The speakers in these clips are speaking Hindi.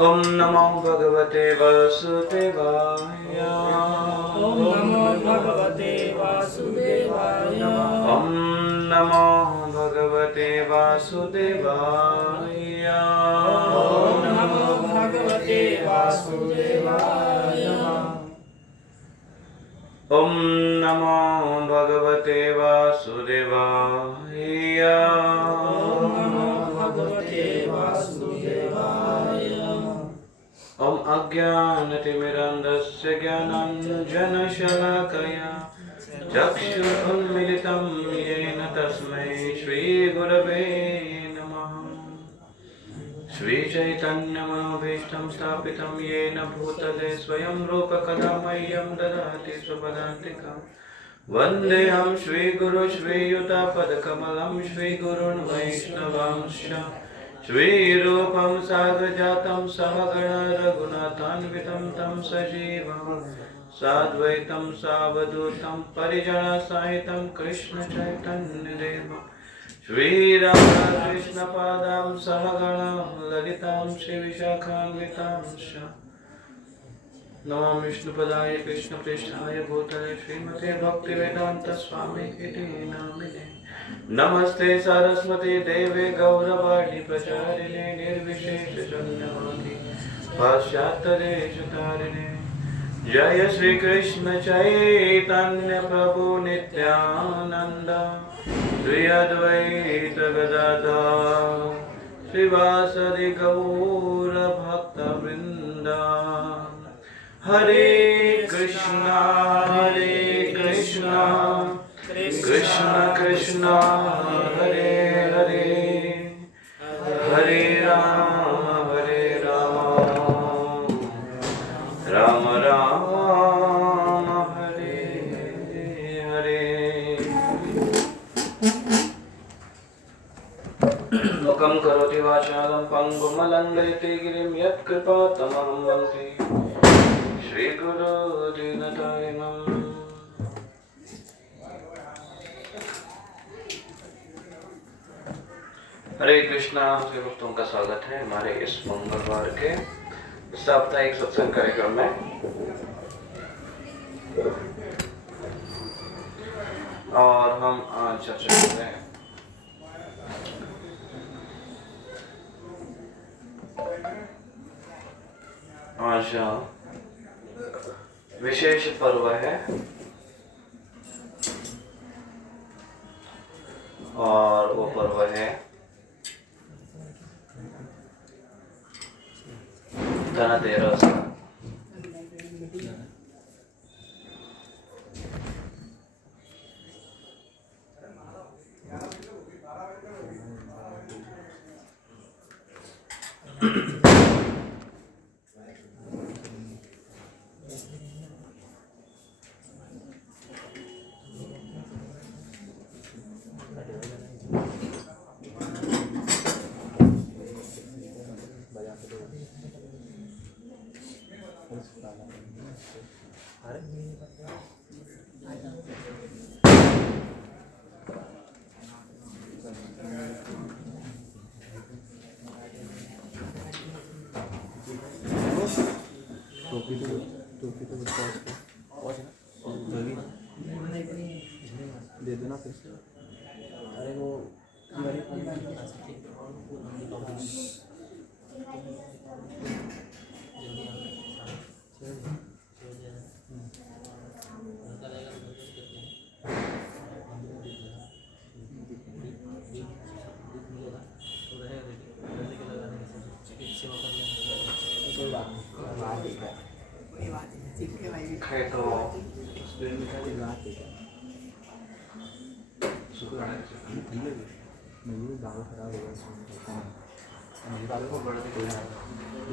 ओम नमो भगवते वासुदेवाय। ओम नमो भगवते वासुदेवाय। ओम नमो भगवते वासुदेवाय। ओम नमो भगवते वासुदेवाय। ओम नमो भगवते वासुदेवाय। ओम नमो भगवते वासुदेवाय। ओम अज्ञानतिमिरन्धस्य ज्ञानाञ्जनशलाकया चक्षुरुन्मिलितं येन तस्मै श्रीगुरवे नमः। श्रीचैतन्यमनोभीष्टं स्थापितं येन भूतले स्वयं रूपकदा मह्यं ददाति स्वपदान्तिकं। वन्देऽहं श्रीगुरु श्रीयुतापदकमलं श्रीगुरुन् वैष्णवांश्च श्रीरूपं साग्रजातं सहगण रघुनाथान्वितं तं सजीवं साद्वैतं सावधूतं परिजनसहितं कृष्णचैतन्यदेवं श्रीरामकृष्णपादां सहगण ललितां श्रीविशाखान्वितांश्च नमो विष्णुपदाय कृष्णप्रेष्ठाय भूतले श्रीमते भक्तिवेदान्तस्वामी इति नामिने। नमस्ते सरस्वती देवे गौरवाणी प्रचारिणे निर्विशेषशून्यवादी पाश्चात्यदेशतारिणे। जय श्री कृष्ण चैतन्य प्रभु नित्यानंद श्री अद्वैत गदाधर श्रीवासदि गौर भक्तवृंद। हरे कृष्णा कृष्ण कृष्ण हरे हरे हरे राम राम राम हरे हरे। मुखं करोति वाचालं पंगुं लङ्घयति गिरिं यत्कृपातमहं वन्दे श्रीगुरो दीनदयाळं। हरे कृष्णा। सभी भक्तों का स्वागत है हमारे इस मंगलवार के साप्ताहिक सत्संग कार्यक्रम में। और हम आज चर्चा कर रहे हैं आज विशेष पर्व है और वो पर्व है धनतेरस। दे देना फिर से। अरे वो मेरी दाल खराब हो गई मेरी दाल को बड़ा कोई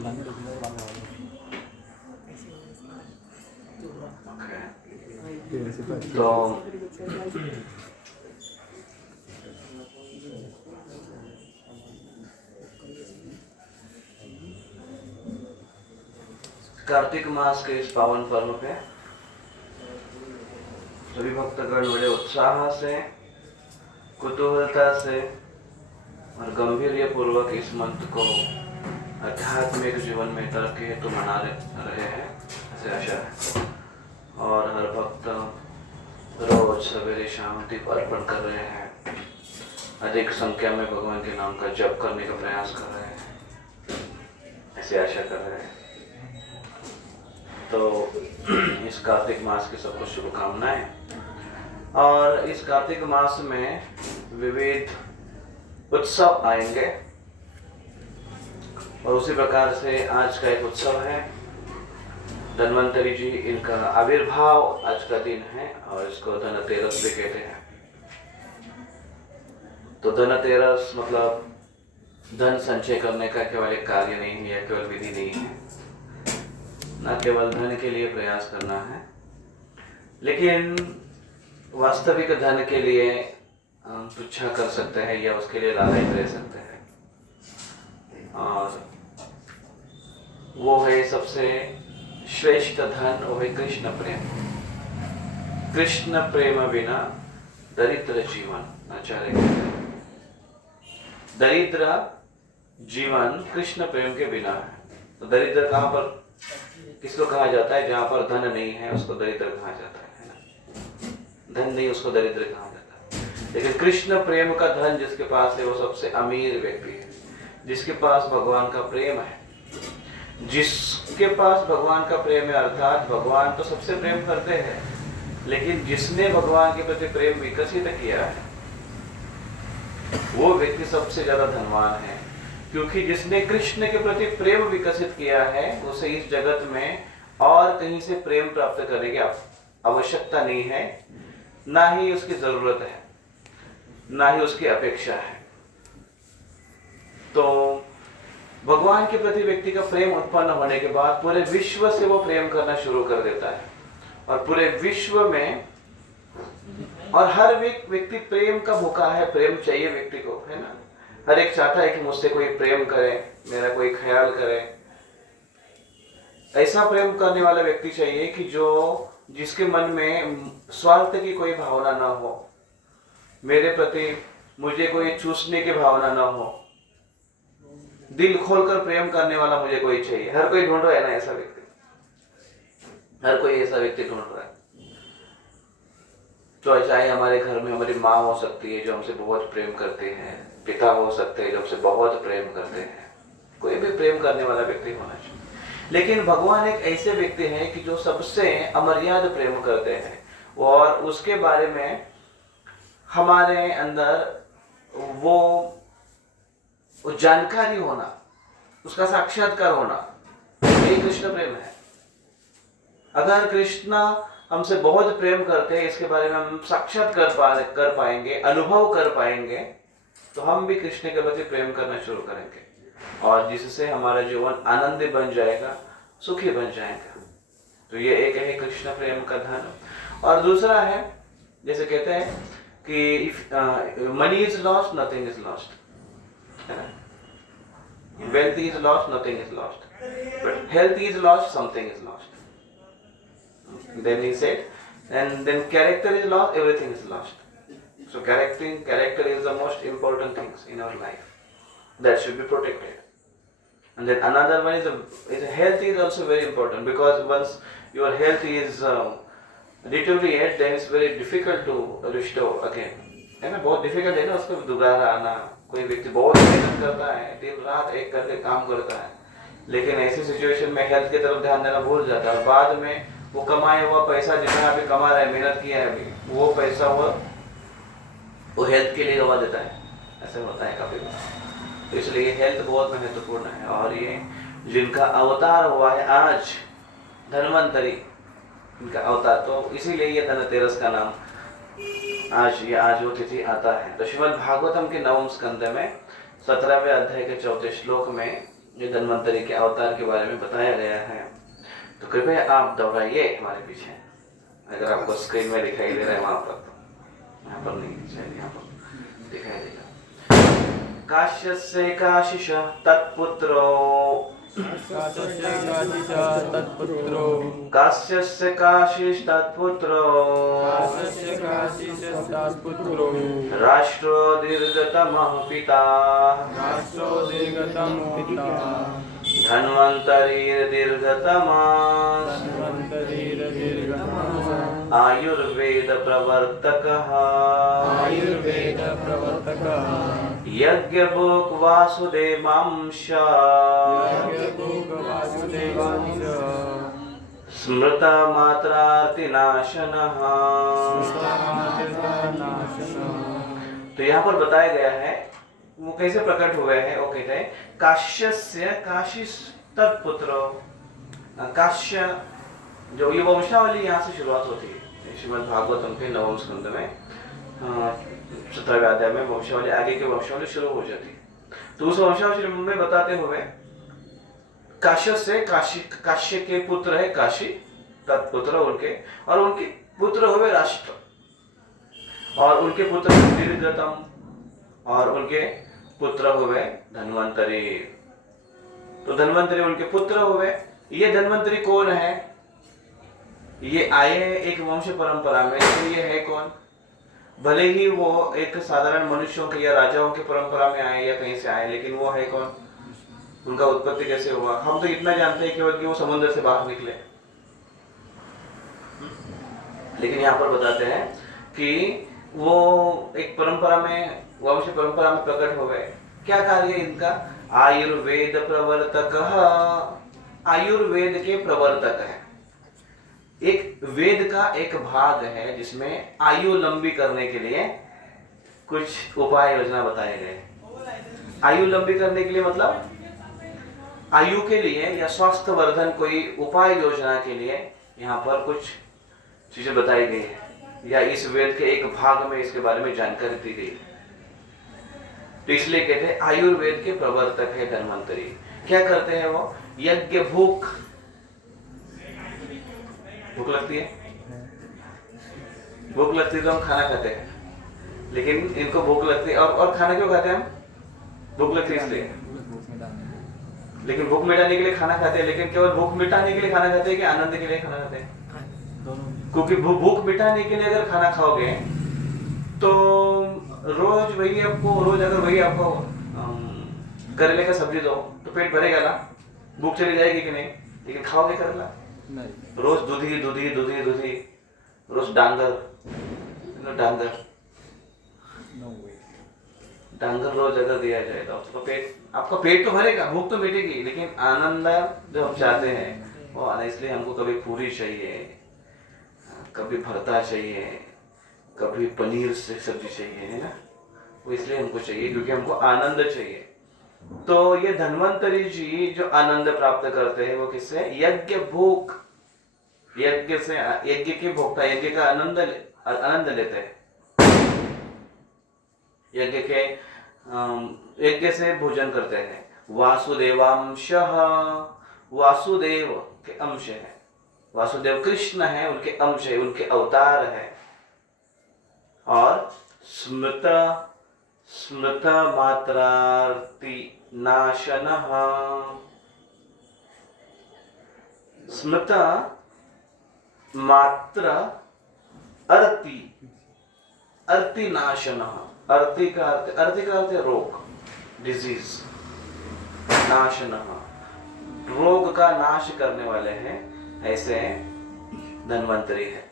लाने दो किलो बाल तो कार्तिक मास के इस पावन पर्व पे सभी भक्तगण बड़े उत्साह से, कुतूहलता से और गंभीर्य पूर्वक इस मंत्र को आध्यात्मिक जीवन में तरक्की हेतु मना रहे हैं, ऐसे आशा है। और हर भक्त रोज सवेरे शाम दीप अर्पण कर रहे हैं, अधिक संख्या में भगवान के नाम का जप करने का प्रयास कर रहे हैं, ऐसे आशा कर रहे हैं। तो इस कार्तिक मास की सबको शुभकामनाएं। और इस कार्तिक मास में विविध उत्सव आएंगे और उसी प्रकार से आज का एक उत्सव है धन्वंतरी जी, इनका आविर्भाव आज का दिन है और इसको धनतेरस भी कहते हैं। तो धनतेरस मतलब धन संचय करने का केवल एक कार्य नहीं है या केवल विधि नहीं है, न केवल धन के लिए प्रयास करना है, लेकिन वास्तविक धन के लिए तुच्छा कर सकते हैं या उसके लिए लालच रह सकते हैं। और वो है सबसे श्रेष्ठ धन, वो है कृष्ण प्रेम। कृष्ण प्रेम बिना दरिद्र जीवन आचार्य कहते हैं। दरिद्र जीवन कृष्ण प्रेम के बिना है। तो दरिद्र कहाँ पर किसको कहा जाता है? जहाँ पर धन नहीं है उसको दरिद्र कहा जाता है ना? धन नहीं उसको दरिद्र कहा जाता है। लेकिन कृष्ण प्रेम का धन जिसके पास है वो सबसे अमीर व्यक्ति है, जिसके पास भगवान का प्रेम है। जिसके पास भगवान का प्रेम है, अर्थात भगवान तो सबसे प्रेम करते हैं, लेकिन जिसने भगवान के प्रति प्रेम विकसित किया है वो व्यक्ति सबसे ज्यादा धनवान है। क्योंकि जिसने कृष्ण के प्रति प्रेम विकसित किया है उसे इस जगत में और कहीं से प्रेम प्राप्त करने की आवश्यकता नहीं है, ना ही उसकी जरूरत है, ना ही उसकी अपेक्षा है। तो भगवान के प्रति व्यक्ति का प्रेम उत्पन्न होने के बाद पूरे विश्व से वो प्रेम करना शुरू कर देता है। और पूरे विश्व में और हर व्यक्ति प्रेम का भूखा है, प्रेम चाहिए व्यक्ति को, है ना? हर एक चाहता है कि मुझसे कोई प्रेम करे, मेरा कोई ख्याल करे। ऐसा प्रेम करने वाला व्यक्ति चाहिए कि जिसके मन में स्वार्थ की कोई भावना ना हो, मेरे प्रति मुझे कोई चूसने की भावना ना हो, दिल खोलकर प्रेम करने वाला मुझे कोई चाहिए। हर कोई ढूंढ रहा है ना ऐसा व्यक्ति, हर कोई ऐसा व्यक्ति ढूंढ रहा है। तो चाहे हमारे घर में हमारी माँ हो सकती है जो हमसे बहुत प्रेम करते हैं, पिता हो सकते हैं जो हमसे बहुत प्रेम करते हैं, कोई भी प्रेम करने वाला व्यक्ति होना चाहिए। लेकिन भगवान एक ऐसे व्यक्ति हैं कि जो सबसे अमर्याद प्रेम करते हैं और उसके बारे में हमारे अंदर वो जानकारी होना, उसका साक्षात्कार होना, यही कृष्ण प्रेम है। अगर कृष्ण हमसे बहुत प्रेम करते हैं, इसके बारे में हम साक्षात कर पाएंगे, अनुभव कर पाएंगे, तो हम भी कृष्ण के प्रति प्रेम करना शुरू करेंगे और जिससे हमारा जीवन आनंदी बन जाएगा, सुखी बन जाएगा। तो ये एक है कृष्ण प्रेम का धन। और दूसरा है, जैसे कहते हैं कि if money is lost nothing is lost, wealth is lost nothing is lost, but health is lost something is lost. Then he said, and then character is lost, everything is lost. So character is the most important things in our life that should be protected. And then another one is health is also very important, because once your health is deteriorate, then it's very difficult to restore again. है ना? बहुत डिफिकल्ट है ना उसको दोबारा आना। कोई व्यक्ति बहुत मेहनत करता है, दिन रात एक करके काम करता है, लेकिन ऐसी सिचुएशन में हेल्थ की तरफ ध्यान देना भूल जाता है। बाद में वो कमाया हुआ पैसा जितना अभी कमा रहा है, मेहनत किया है अभी, वो पैसा वो हेल्थ के लिए गवा देता है। ऐसे होता है कभी। तो इसलिए हेल्थ बहुत महत्वपूर्ण है। और ये जिनका अवतार हुआ है आज, धन्वंतरी, इनका अवतार, तो इसीलिए ये धनतेरस का नाम आज वो तिथि आता है। तो श्रीमद् भागवतम के 9वें स्कंद में 17वें अध्याय के 4थे श्लोक में ये धन्वंतरी के अवतार के बारे में बताया गया है। तो कृपया आप दोहराइए हमारे पीछे, अगर आपको स्क्रीन में दिखाई दे रहा है वहां पर, तो यहाँ पर नहीं, शायद यहाँ पर दिखाई देगा। काश्यस्य काशिष तत्पुत्रो, काश्यस्य काशिष तत्पुत्रो, राष्ट्रो दीर्घतमः पिता, धन्वन्तरिर्दीर्घतमास् धन्वन्तरिर्दीर्घतमः आयुर्वेद प्रवर्तकः आयुर्वेद प्रवर्तकः यज्ञभुक् वासुदेवांश यज्ञभुक् वासुदेवांश स्मृतमात्रार्तिनाशनः। स्मृतमात्रार्तिनाशनः। तो यहाँ पर बताया गया है वो कैसे प्रकट हुए हैं। वो कहते हैं काश्यस्य काशी तत्पुत्र। काश्य जो ये वंशावली यहाँ से शुरुआत होती है श्रीमद् भागवतम के 9वें स्कंद में 17वें अध्याय में वंशावली आगे के वंशावली शुरू हो जाती है। तो उस वंशावली में बताते हुए काश्य से काश्य के पुत्र है काशी तत्पुत्र उनके, और उनके पुत्र हुए राष्ट्र, और उनके पुत्र दीर्घतम, और उनके पुत्र हुए धन्वंतरी। तो धन्वंतरी उनके पुत्र हुए। ये धन्वंतरी कौन है? ये आए एक वंश परंपरा में, लेकिन ये है कौन? भले ही वो एक साधारण मनुष्यों के या राजाओं के परंपरा में आए या कहीं से आए, लेकिन वो है कौन? उनका उत्पत्ति कैसे हुआ? हम तो इतना जानते हैं केवल कि वो समुद्र से बाहर निकले, लेकिन यहाँ पर बताते हैं कि वो एक परंपरा में, वंश परंपरा में प्रकट हो गए। क्या कार्य है इनका? आयुर्वेद प्रवर्तक। आयुर्वेद के प्रवर्तक है। एक वेद का एक भाग है जिसमें आयु लंबी करने के लिए कुछ उपाय योजना बताए गए। आयु लंबी करने के लिए मतलब आयु के लिए या स्वास्थ्य वर्धन कोई उपाय योजना के लिए यहाँ पर कुछ चीजें बताई गई है, या इस वेद के एक भाग में इसके बारे में जानकारी दी गई है। तो इसलिए कहते हैं आयुर्वेद के प्रवर्तक है धन्वंतरी। क्या करते हैं वो? यज्ञ भूख लगती है, भूख लगती है तो हम खाना खाते हैं, लेकिन इनको भूख लगती है। और खाना क्यों खाते हैं हम? भूख लगती है इसलिए। लेकिन भूख मिटाने के लिए खाना खाते हैं, लेकिन केवल भूख मिटाने के लिए खाना खाते हैं कि आनंद के लिए खाना खाते हैं? क्योंकि भूख मिटाने के लिए अगर खाना खाओगे तो रोज अगर वही आपको करेले का सब्जी दो तो पेट भरेगा ना, भूख चली जाएगी कि नहीं? लेकिन खाओगे करेला नहीं। रोज दूधी रोज डांगर रोज अगर दिया जाए तो आपका पेट तो भरेगा, भूख तो मिटेगी, लेकिन आनंद जो हम चाहते हैं वो आना। इसलिए हमको कभी पूरी चाहिए, कभी भरता चाहिए, कभी पनीर से सब्जी चाहिए, है ना? वो इसलिए हमको चाहिए क्योंकि हमको आनंद चाहिए। तो ये धन्वंतरी जी जो आनंद प्राप्त करते हैं वो किससे? यज्ञ भूख। यज्ञ से, यज्ञ के भोक्ता, यज्ञ का आनंद लेते हैं। यज्ञ से भोजन करते हैं। वासुदेवांशः, वासुदेव के अंश है। वासुदेव कृष्ण है, उनके अंश है, उनके अवतार है। और स्मृत मात्रार्ति नाशनः। स्मृत मात्र अर्ति नाशनः। अर्ति का अर्थ रोग, डिजीज। नाशनः, रोग का नाश करने वाले हैं, ऐसे धन्वंतरी है।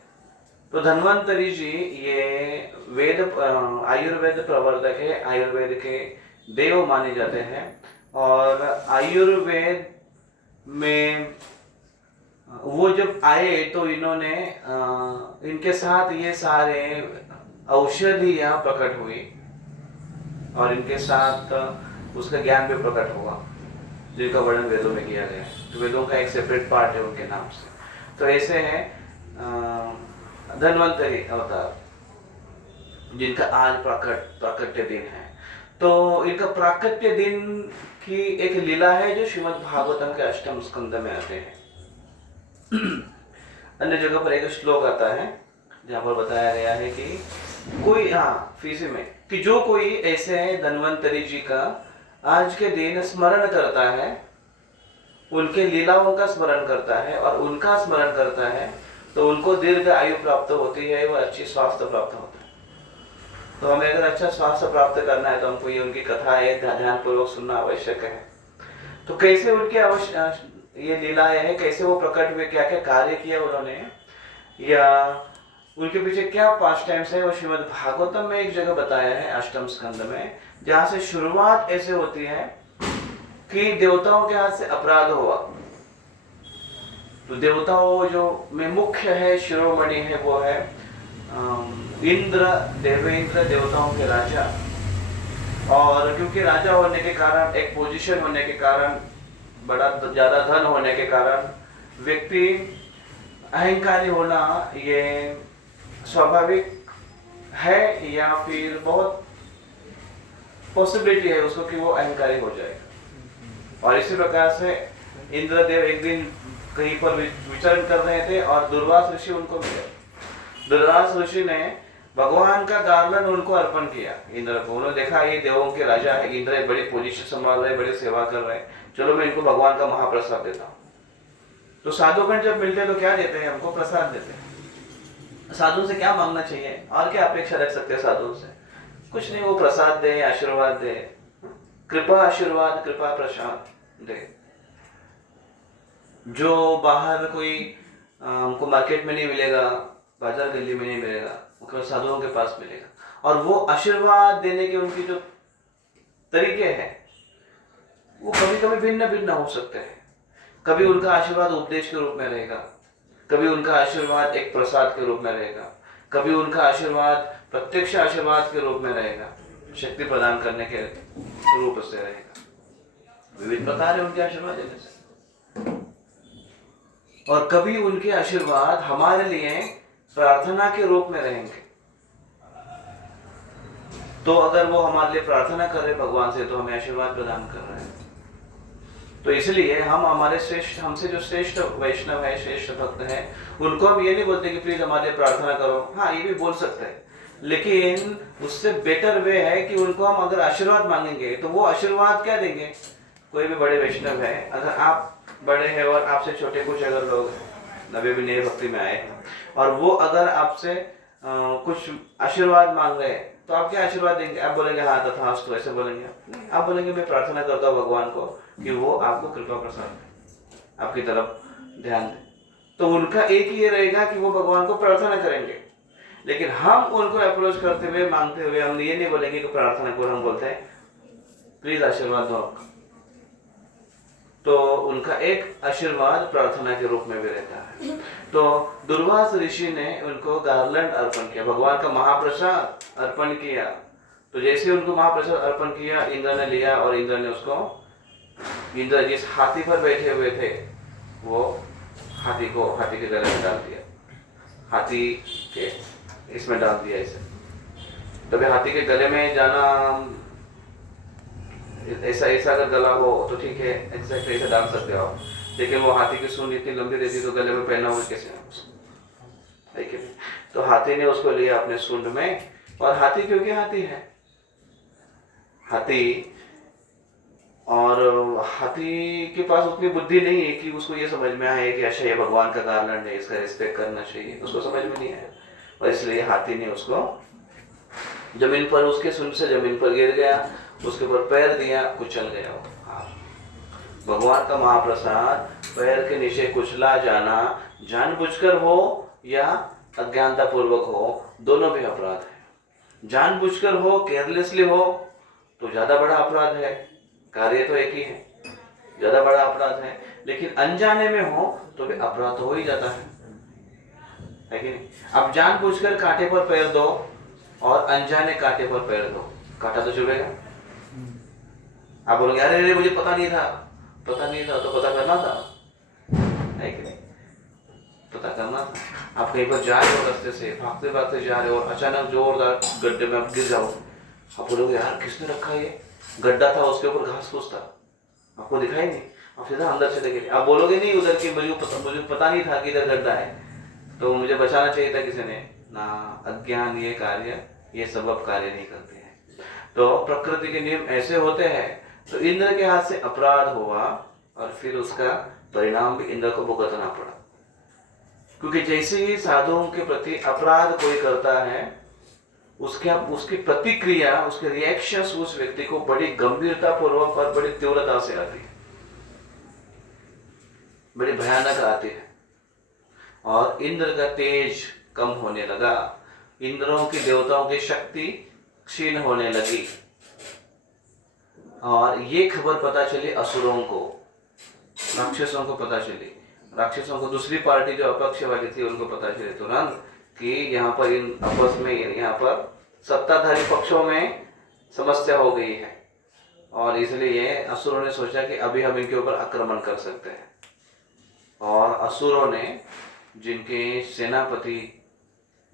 तो धन्वंतरी जी ये आयुर्वेद प्रवर्तक है, आयुर्वेद के देव माने जाते हैं। और आयुर्वेद में वो जब आए तो इन्होंने इनके साथ ये सारे औषधियां प्रकट हुई, और इनके साथ उसका ज्ञान भी प्रकट हुआ, जिनका वर्णन वेदों में किया गया है। तो वेदों का एक सेपरेट पार्ट है उनके नाम से। तो ऐसे हैं धन्वंतरी अवतार, जिनका आज प्राकट्य दिन है। तो इनका प्राकट्य दिन की एक लीला है जो श्रीमद् भागवतम के 8वें स्कंद में आते हैं। अन्य जगह पर एक श्लोक आता है जहाँ पर बताया गया है कि कोई फीसे में कि जो कोई ऐसे धन्वंतरी जी का आज के दिन स्मरण करता है, उनके लीलाओं का स्मरण करता है और उनका स्मरण करता है, तो उनको दीर्घ आयु प्राप्त होती है, वो अच्छी स्वास्थ्य प्राप्त होता है। तो हमें अगर अच्छा स्वास्थ्य प्राप्त करना है तो हमको ये उनकी कथा है ध्यान पूर्वक सुनना आवश्यक है। तो कैसे उनके ये लीलाएं हैं, कैसे वो प्रकट हुए, क्या क्या कार्य किया उन्होंने, या उनके पीछे क्या पास्ट टाइम्स है, वो श्रीमद् भागवतम में एक जगह बताया है अष्टम स्कंद में, जहां से शुरुआत ऐसे होती है कि देवताओं के हाथ से अपराध हुआ। तो देवताओं जो में मुख्य है, शिरोमणि है, वो है इंद्र, देवेंद्र, देवताओं के राजा। और क्योंकि राजा होने के कारण, एक पोजीशन होने के कारण, बड़ा ज्यादा धन होने के कारण व्यक्ति अहंकारी होना ये स्वाभाविक है, या फिर बहुत पॉसिबिलिटी है उसको कि वो अहंकारी हो जाएगा। और इसी प्रकार से इंद्रदेव एक दिन कहीं पर विचरण कर रहे थे और दुर्वास ऋषि उनको मिले। दुर्वास ऋषि ने भगवान का गार्लन उनको अर्पण किया, इंद्र को। उन्होंने देखा ये देवों के राजा है, इंद्र एक बड़ी पोजीशन संभाल रहे, बड़ी सेवा कर रहे हैं, चलो मैं इनको भगवान का महाप्रसाद देता हूँ। तो साधुगण जब मिलते हैं तो क्या देते हैं, हमको प्रसाद देते हैं। साधु से क्या मांगना चाहिए और क्या अपेक्षा रख सकते हैं साधु से? कुछ नहीं, वो प्रसाद दे, आशीर्वाद दे, कृपा आशीर्वाद, कृपा प्रसाद दे। जो बाहर कोई हमको मार्केट में नहीं मिलेगा, बाजार गली में नहीं मिलेगा, वो साधुओं के पास मिलेगा। और वो आशीर्वाद देने के उनकी जो तरीके हैं वो कभी कभी भिन्न भिन्न हो सकते हैं। कभी उनका आशीर्वाद उपदेश के रूप में रहेगा, कभी उनका आशीर्वाद एक प्रसाद के रूप में रहेगा, कभी उनका आशीर्वाद प्रत्यक्ष आशीर्वाद के रूप में रहेगा, शक्ति प्रदान करने के रूप से रहेगा। विविध प्रकार है उनके आशीर्वाद देने से। और कभी उनके आशीर्वाद हमारे लिए प्रार्थना के रूप में रहेंगे। तो अगर वो हमारे लिए प्रार्थना कर रहे भगवान से, तो हमें आशीर्वाद प्रदान कर रहे हैं। तो इसलिए हम हमारे श्रेष्ठ, हमसे जो श्रेष्ठ वैष्णव है, श्रेष्ठ भक्त है, उनको हम ये नहीं बोलते कि प्लीज हमारे लिए प्रार्थना करो। हाँ, ये भी बोल सकते हैं, लेकिन उससे बेटर वे है कि उनको हम अगर आशीर्वाद मांगेंगे तो वो आशीर्वाद क्या देंगे। कोई भी बड़े वैष्णव है, अगर आप बड़े हैं और आपसे छोटे कुछ अगर लोग नवे भी नए भक्ति में आए हैं और वो अगर आपसे कुछ आशीर्वाद मांग रहे हैं, तो आप क्या आशीर्वाद देंगे? आप बोलेंगे हाँ तथास्तु, ऐसे बोलेंगे? नहीं, आप बोलेंगे मैं प्रार्थना करता हूँ भगवान को कि वो आपको कृपा प्रसाद दे, आपकी तरफ ध्यान दे। तो उनका एक ही रहेगा कि वो भगवान को प्रार्थना करेंगे। लेकिन हम उनको अप्रोच करते हुए, मांगते हुए, हम ये नहीं बोलेंगे कि प्रार्थना करो, हम बोलते हैं प्लीज आशीर्वाद दो। तो उनका एक आशीर्वाद प्रार्थना के रूप में भी रहता है। तो दुर्वास ऋषि ने उनको गार्लैंड अर्पण किया, भगवान का महाप्रसाद अर्पण किया। तो जैसे उनको महाप्रसाद अर्पण किया, इंद्र ने लिया और इंद्र ने उसको, इंद्र जिस हाथी पर बैठे हुए थे वो हाथी को हाथी के गले में डाल दिया, हाथी के इसमें डाल दिया इसे। तभी हाथी के गले में जाना, ऐसा ऐसा अगर गला हो तो ठीक है, एग्जैक्ट ऐसा डाल सकते हो आप, लेकिन वो हाथी की सूंड इतनी लंबी रहती तो गले में पहना हुआ कैसे देखिए। तो हाथी ने उसको लिया अपने सूंड में, और हाथी क्योंकि हाथी है, हाथी, और हाथी के पास उतनी बुद्धि नहीं है कि उसको ये समझ में आए कि अच्छा ये भगवान का गार्लैंड है, इसका रिस्पेक्ट करना चाहिए, उसको समझ में नहीं आया। और इसलिए हाथी ने उसको जमीन पर, उसके सूंड से जमीन पर गिर गया, उसके ऊपर पैर दिया, कुचल गया वो। भगवान का महाप्रसाद पैर के नीचे कुचला जाना, जानबूझकर हो या अज्ञानता पूर्वक हो, दोनों भी अपराध है। जानबूझकर हो, केयरलेसली हो तो ज्यादा बड़ा अपराध है, कार्य तो एक ही है, ज्यादा बड़ा अपराध है। लेकिन अनजाने में हो तो भी अपराध हो ही जाता है कि नहीं? अब जानबूझकर कांटे पर पैर दो और अनजाने कांटे पर पैर दो, कांटा तो चुभेगा। आप बोलोगे अरे अरे मुझे पता नहीं था, पता नहीं था तो पता करना था, है कि नहीं? पता करना था। आप कहीं पर जा रहे हो, रास्ते से भागते भागते जा रहे हो और अचानक जोरदार गड्ढे में आप गिर जाओ, आप बोलोगे यार किसने रखा ये गड्ढा था, उसके ऊपर घास फूस था, आपको दिखाई नहीं, आप सीधा अंदर चले गए। आप बोलोगे नहीं उधर की मुझे पता नहीं था कि इधर गड्ढा है, तो मुझे बचाना चाहिए था किसी ने ना। अज्ञान ये कार्य, ये सबब कार्य नहीं करते हैं। तो प्रकृति के नियम ऐसे होते हैं। तो इंद्र के हाथ से अपराध हुआ और फिर उसका परिणाम भी इंद्र को भुगतना पड़ा, क्योंकि जैसे ही साधुओं के प्रति अपराध कोई करता है, उसकी प्रतिक्रिया, उसके रिएक्शंस उस व्यक्ति को बड़ी गंभीरता पूर्वक और बड़ी तीव्रता से आती है। बड़ी भयानक आती है और इंद्र का तेज कम होने लगा, इंद्रों की देवताओं की शक्ति क्षीण होने लगी। और ये खबर पता चली असुरों को, राक्षसों को पता चली, राक्षसों को दूसरी पार्टी जो अपक्ष वाली थी उनको पता चली तुरंत कि यहाँ पर इन आपस में यहाँ पर सत्ताधारी पक्षों में समस्या हो गई है। और इसलिए असुरों ने सोचा कि अभी हम इनके ऊपर आक्रमण कर सकते हैं। और असुरों ने जिनके सेनापति,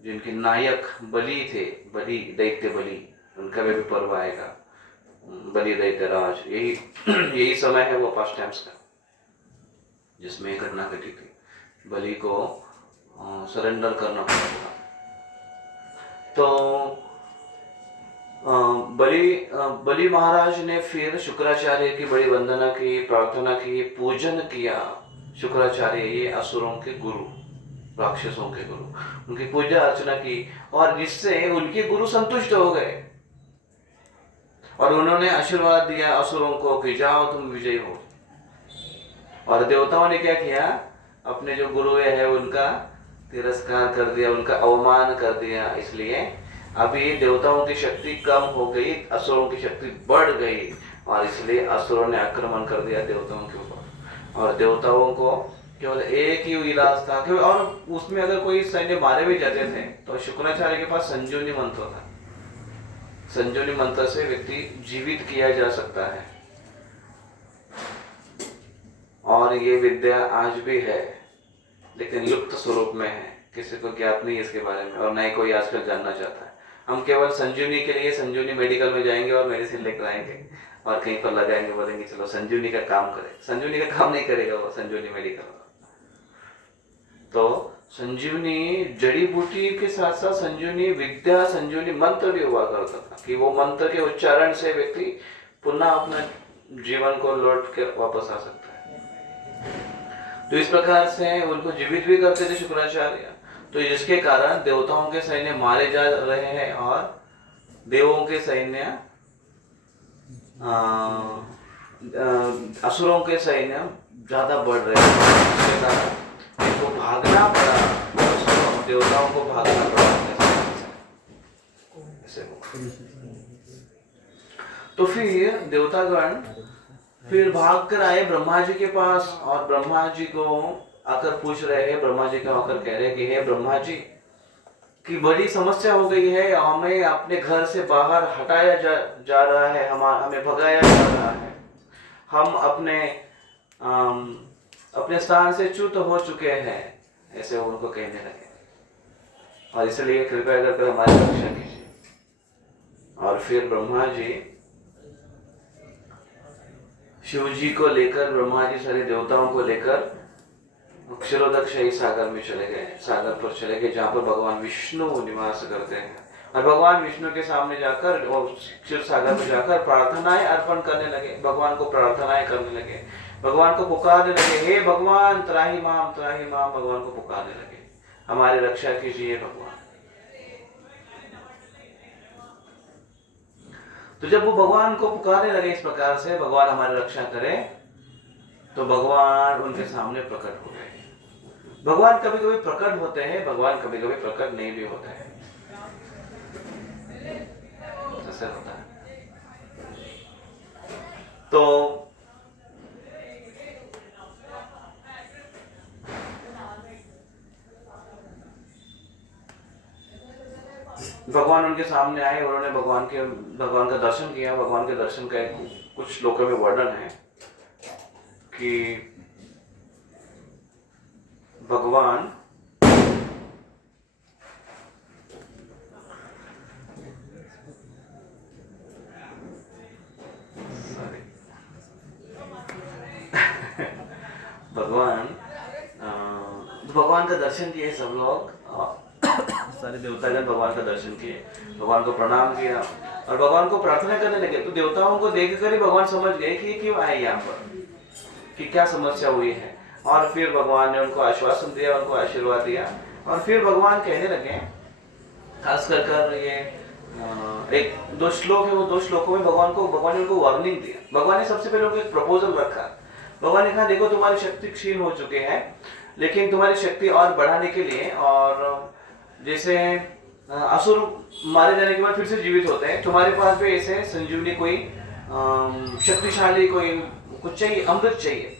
जिनके नायक बलि थे, बलि दैत्य बलि, उनका भी पर्व आएगा, बलि दैत्यराज, यही समय है वो पास्ट टाइम्स का जिसमें एक घटना घटी थी, बलि को सरेंडर करना पड़ा। तो बलि महाराज ने फिर शुक्राचार्य की बड़ी वंदना की, प्रार्थना की, पूजन किया। शुक्राचार्य ये असुरों के गुरु, राक्षसों के गुरु, उनकी पूजा अर्चना की और जिससे उनके गुरु संतुष्ट हो गए और उन्होंने आशीर्वाद दिया असुरों को कि जाओ तुम विजयी हो। और देवताओं ने क्या किया, अपने जो गुरु है उनका तिरस्कार कर दिया, उनका अवमान कर दिया। इसलिए अभी देवताओं की शक्ति कम हो गई, असुरों की शक्ति बढ़ गई और इसलिए असुरों ने आक्रमण कर दिया देवताओं के ऊपर। और देवताओं को केवल एक ही इलाज था, और उसमें अगर कोई सैन्य मारे भी जाते थे तो शुक्राचार्य के पास संजीवनी मंत्र था। संजीवनी मंत्र से व्यक्ति जीवित किया जा सकता है और ये विद्या आज भी है, लेकिन लुप्त स्वरूप में है, किसी को ज्ञात नहीं इसके बारे में और न ही कोई आजकल जानना चाहता है। हम केवल संजीवनी के लिए संजीवनी मेडिकल में जाएंगे और मेडिसिन लेकर आएंगे और कहीं पर लगाएंगे, बोलेंगे चलो संजीवनी का काम करे। संजीवनी का काम नहीं करेगा वो संजीवनी मेडिकल। तो संजीवनी जड़ी बूटी के साथ साथ संजीवनी विद्या, संजीवनी मंत्र भी हुआ करता था कि वो मंत्र के उच्चारण से व्यक्ति पुनः अपना जीवन को लौट के वापस आ सकता है। तो इस प्रकार से उनको जीवित भी करते थे शुक्राचार्य। तो जिसके कारण देवताओं के सैन्य मारे जा रहे हैं और देवों के सैन्य असुरों के सैन्य ज्यादा बढ़ रहे हैं। जिसके कारण इनको भागना पड़ा, देवताओं को भागना पड़ा ऐसे। तो फिर देवतागण फिर भाग कर आए ब्रह्मा जी के पास और ब्रह्मा जी को आकर पूछ रहे हैं, ब्रह्मा जी को आकर कह रहे कि हे ब्रह्मा जी की बड़ी समस्या हो गई है, हमें अपने घर से बाहर हटाया जा रहा है, हमें भगाया जा रहा है, हम अपने स्थान से च्युत हो चुके हैं, ऐसे उनको कहने लगे। और इसलिए कृपया करके हमारी रक्षा कीजिए। और फिर ब्रह्मा जी शिव जी को लेकर, ब्रह्मा जी सारे देवताओं को लेकर क्षीरोदक्षयी सागर में चले गए, सागर पर चले गए जहाँ पर भगवान विष्णु निवास करते हैं। और भगवान विष्णु के सामने जाकर और क्षीर सागर में जाकर प्रार्थनाएं अर्पण करने लगे, भगवान को प्रार्थनाएं करने लगे, भगवान को पुकारने लगे, हे भगवान त्राहि माम, भगवान को पुकारने लगे, हमारी रक्षा कीजिए भगवान। तो जब वो भगवान को पुकारने लगे इस प्रकार से, भगवान हमारी रक्षा करे, तो भगवान उनके सामने प्रकट हो गए। भगवान कभी कभी प्रकट होते हैं, भगवान कभी कभी प्रकट नहीं भी होते हैं, ऐसा होता है। तो भगवान उनके सामने आए, उन्होंने भगवान का दर्शन किया। भगवान के दर्शन का कुछ श्लोकों में वर्णन है कि भगवान भगवान का दर्शन किए सब लोग, सारे देवतागण भगवान का दर्शन किए, भगवान को प्रणाम किया और भगवान को प्रार्थना करने लगे। तो देवताओं को देखकर ही भगवान समझ गए कि क्यों आए यहाँ पर, कि क्या समस्या हुई है। और फिर भगवान ने उनको आश्वासन दिया, उनको आशीर्वाद दिया। और फिर भगवान कहने लगे, खास कर ये एक दो श्लोक है, वो दो श्लोकों में भगवान ने उनको वार्निंग दिया। भगवान ने सबसे पहले उनको एक प्रपोजल रखा, भगवान ने कहा देखो तुम्हारी शक्ति क्षीण हो चुके हैं, लेकिन तुम्हारी शक्ति और बढ़ाने के लिए, और जैसे असुर मारे जाने के बाद फिर से जीवित होते हैं, तुम्हारे पास भी ऐसे संजीवनी कोई शक्तिशाली कोई कुछ चाहिए, अमृत चाहिए,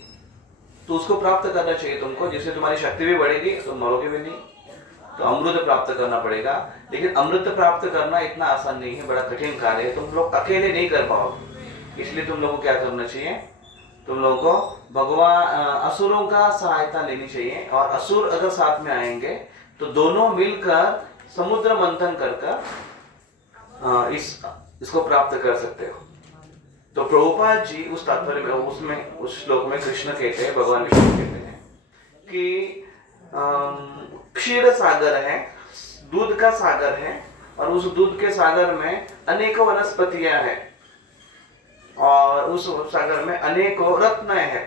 तो उसको प्राप्त करना चाहिए तुमको, जिससे तुम्हारी शक्ति भी बढ़ेगी, तुम मरोगे भी नहीं। तो अमृत प्राप्त करना पड़ेगा, लेकिन अमृत प्राप्त करना इतना आसान नहीं है, बड़ा कठिन कार्य है, तुम लोग अकेले नहीं कर पाओगे। इसलिए तुम लोगों को क्या करना चाहिए, तुम लोगों को भगवान असुरों का सहायता लेनी चाहिए, और असुर अगर साथ में आएंगे तो दोनों मिलकर समुद्र मंथन कर इसको प्राप्त कर सकते हो। तो प्रभुपाद जी उस तात्पर्य में उसमें उस श्लोक में कृष्ण कहते हैं, भगवान विष्णु कहते हैं कि क्षीर सागर है, दूध का सागर है, और उस दूध के सागर में अनेकों वनस्पतियां हैं, और उस सागर में अनेकों रत्न है,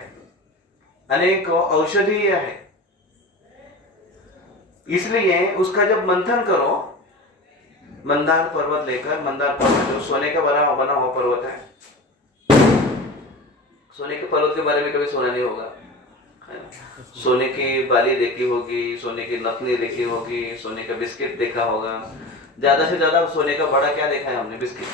अनेकों औषधीय है। इसलिए उसका जब मंथन करो, मंदार पर्वत लेकर, मंदार पर्वत जो सोने का बना हुआ पर्वत है, सोने के पर्वत के बारे में कभी सुना नहीं होगा, सोने की बाली देखी होगी, सोने की नथनी देखी होगी, सोने का बिस्किट देखा होगा, ज्यादा से ज्यादा सोने का बड़ा क्या देखा है हमने, बिस्किट।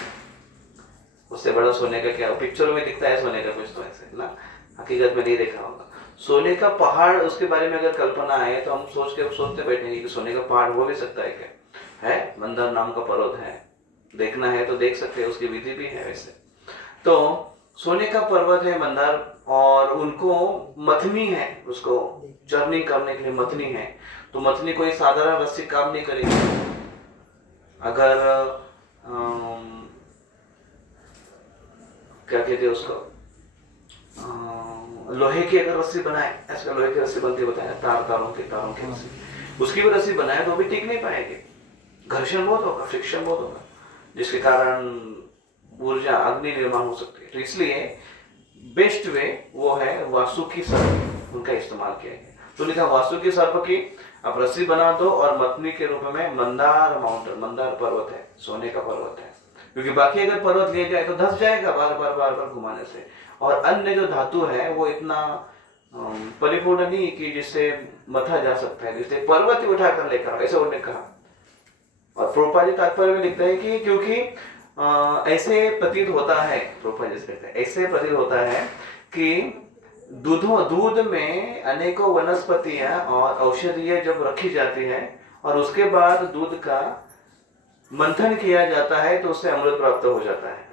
उससे बड़ा सोने का क्या, पिक्चरों में दिखता है सोने का कुछ, तो ऐसे ना हकीकत में नहीं देखा होगा। सोने का पहाड़, उसके बारे में अगर कल्पना है तो हम सोचते बैठेंगे कि सोने का पहाड़ हो भी सकता है क्या, है मंदार नाम का पर्वत है, देखना है तो देख सकते हैं, उसकी विधि भी है वैसे। तो सोने का पर्वत है मंदार, और उनको मथनी है, उसको जर्निंग करने के लिए मथनी है। तो मथनी कोई साधारण रस्सी काम नहीं करेगी। अगर क्या कहते हैं उसको, लोहे की अगर रस्सी बनाए, ऐसा लोहे की रस्सी बनती बताया, तारों की रस्सी, उसकी भी रस्सी बनाए तो भी टिक नहीं पाएगी, घर्षण बहुत होगा, फ्रिक्शन बहुत होगा, जिसके कारण ऊर्जा अग्नि निर्माण हो सकती है। तो इसलिए बेस्ट वे वो है वासुकी सर्प, उनका इस्तेमाल किया गया। तो लिखा वासुकी सर्प की आप रस्सी बना दो, और मथनी के रूप में मंदार माउंटेन, मंदार पर्वत है, सोने का पर्वत है, क्योंकि बाकी अगर पर्वत ले जाए तो धस जाएगा बार बार घुमाने से, और अन्य जो धातु है वो इतना परिपूर्ण नहीं कि जिससे मथा जा सकता है, जिससे पर्वत ही उठा कर लेकर, ऐसा उन्होंने कहा। और प्रोपा जी तात्पर्य में लिखते हैं कि क्योंकि ऐसे प्रतीत होता है, प्रोपा जी कहते हैं ऐसे प्रतीत होता है कि दूध में अनेकों वनस्पतियां और औषधियां जब रखी जाती है, और उसके बाद दूध का मंथन किया जाता है तो उससे अमृत प्राप्त हो जाता है,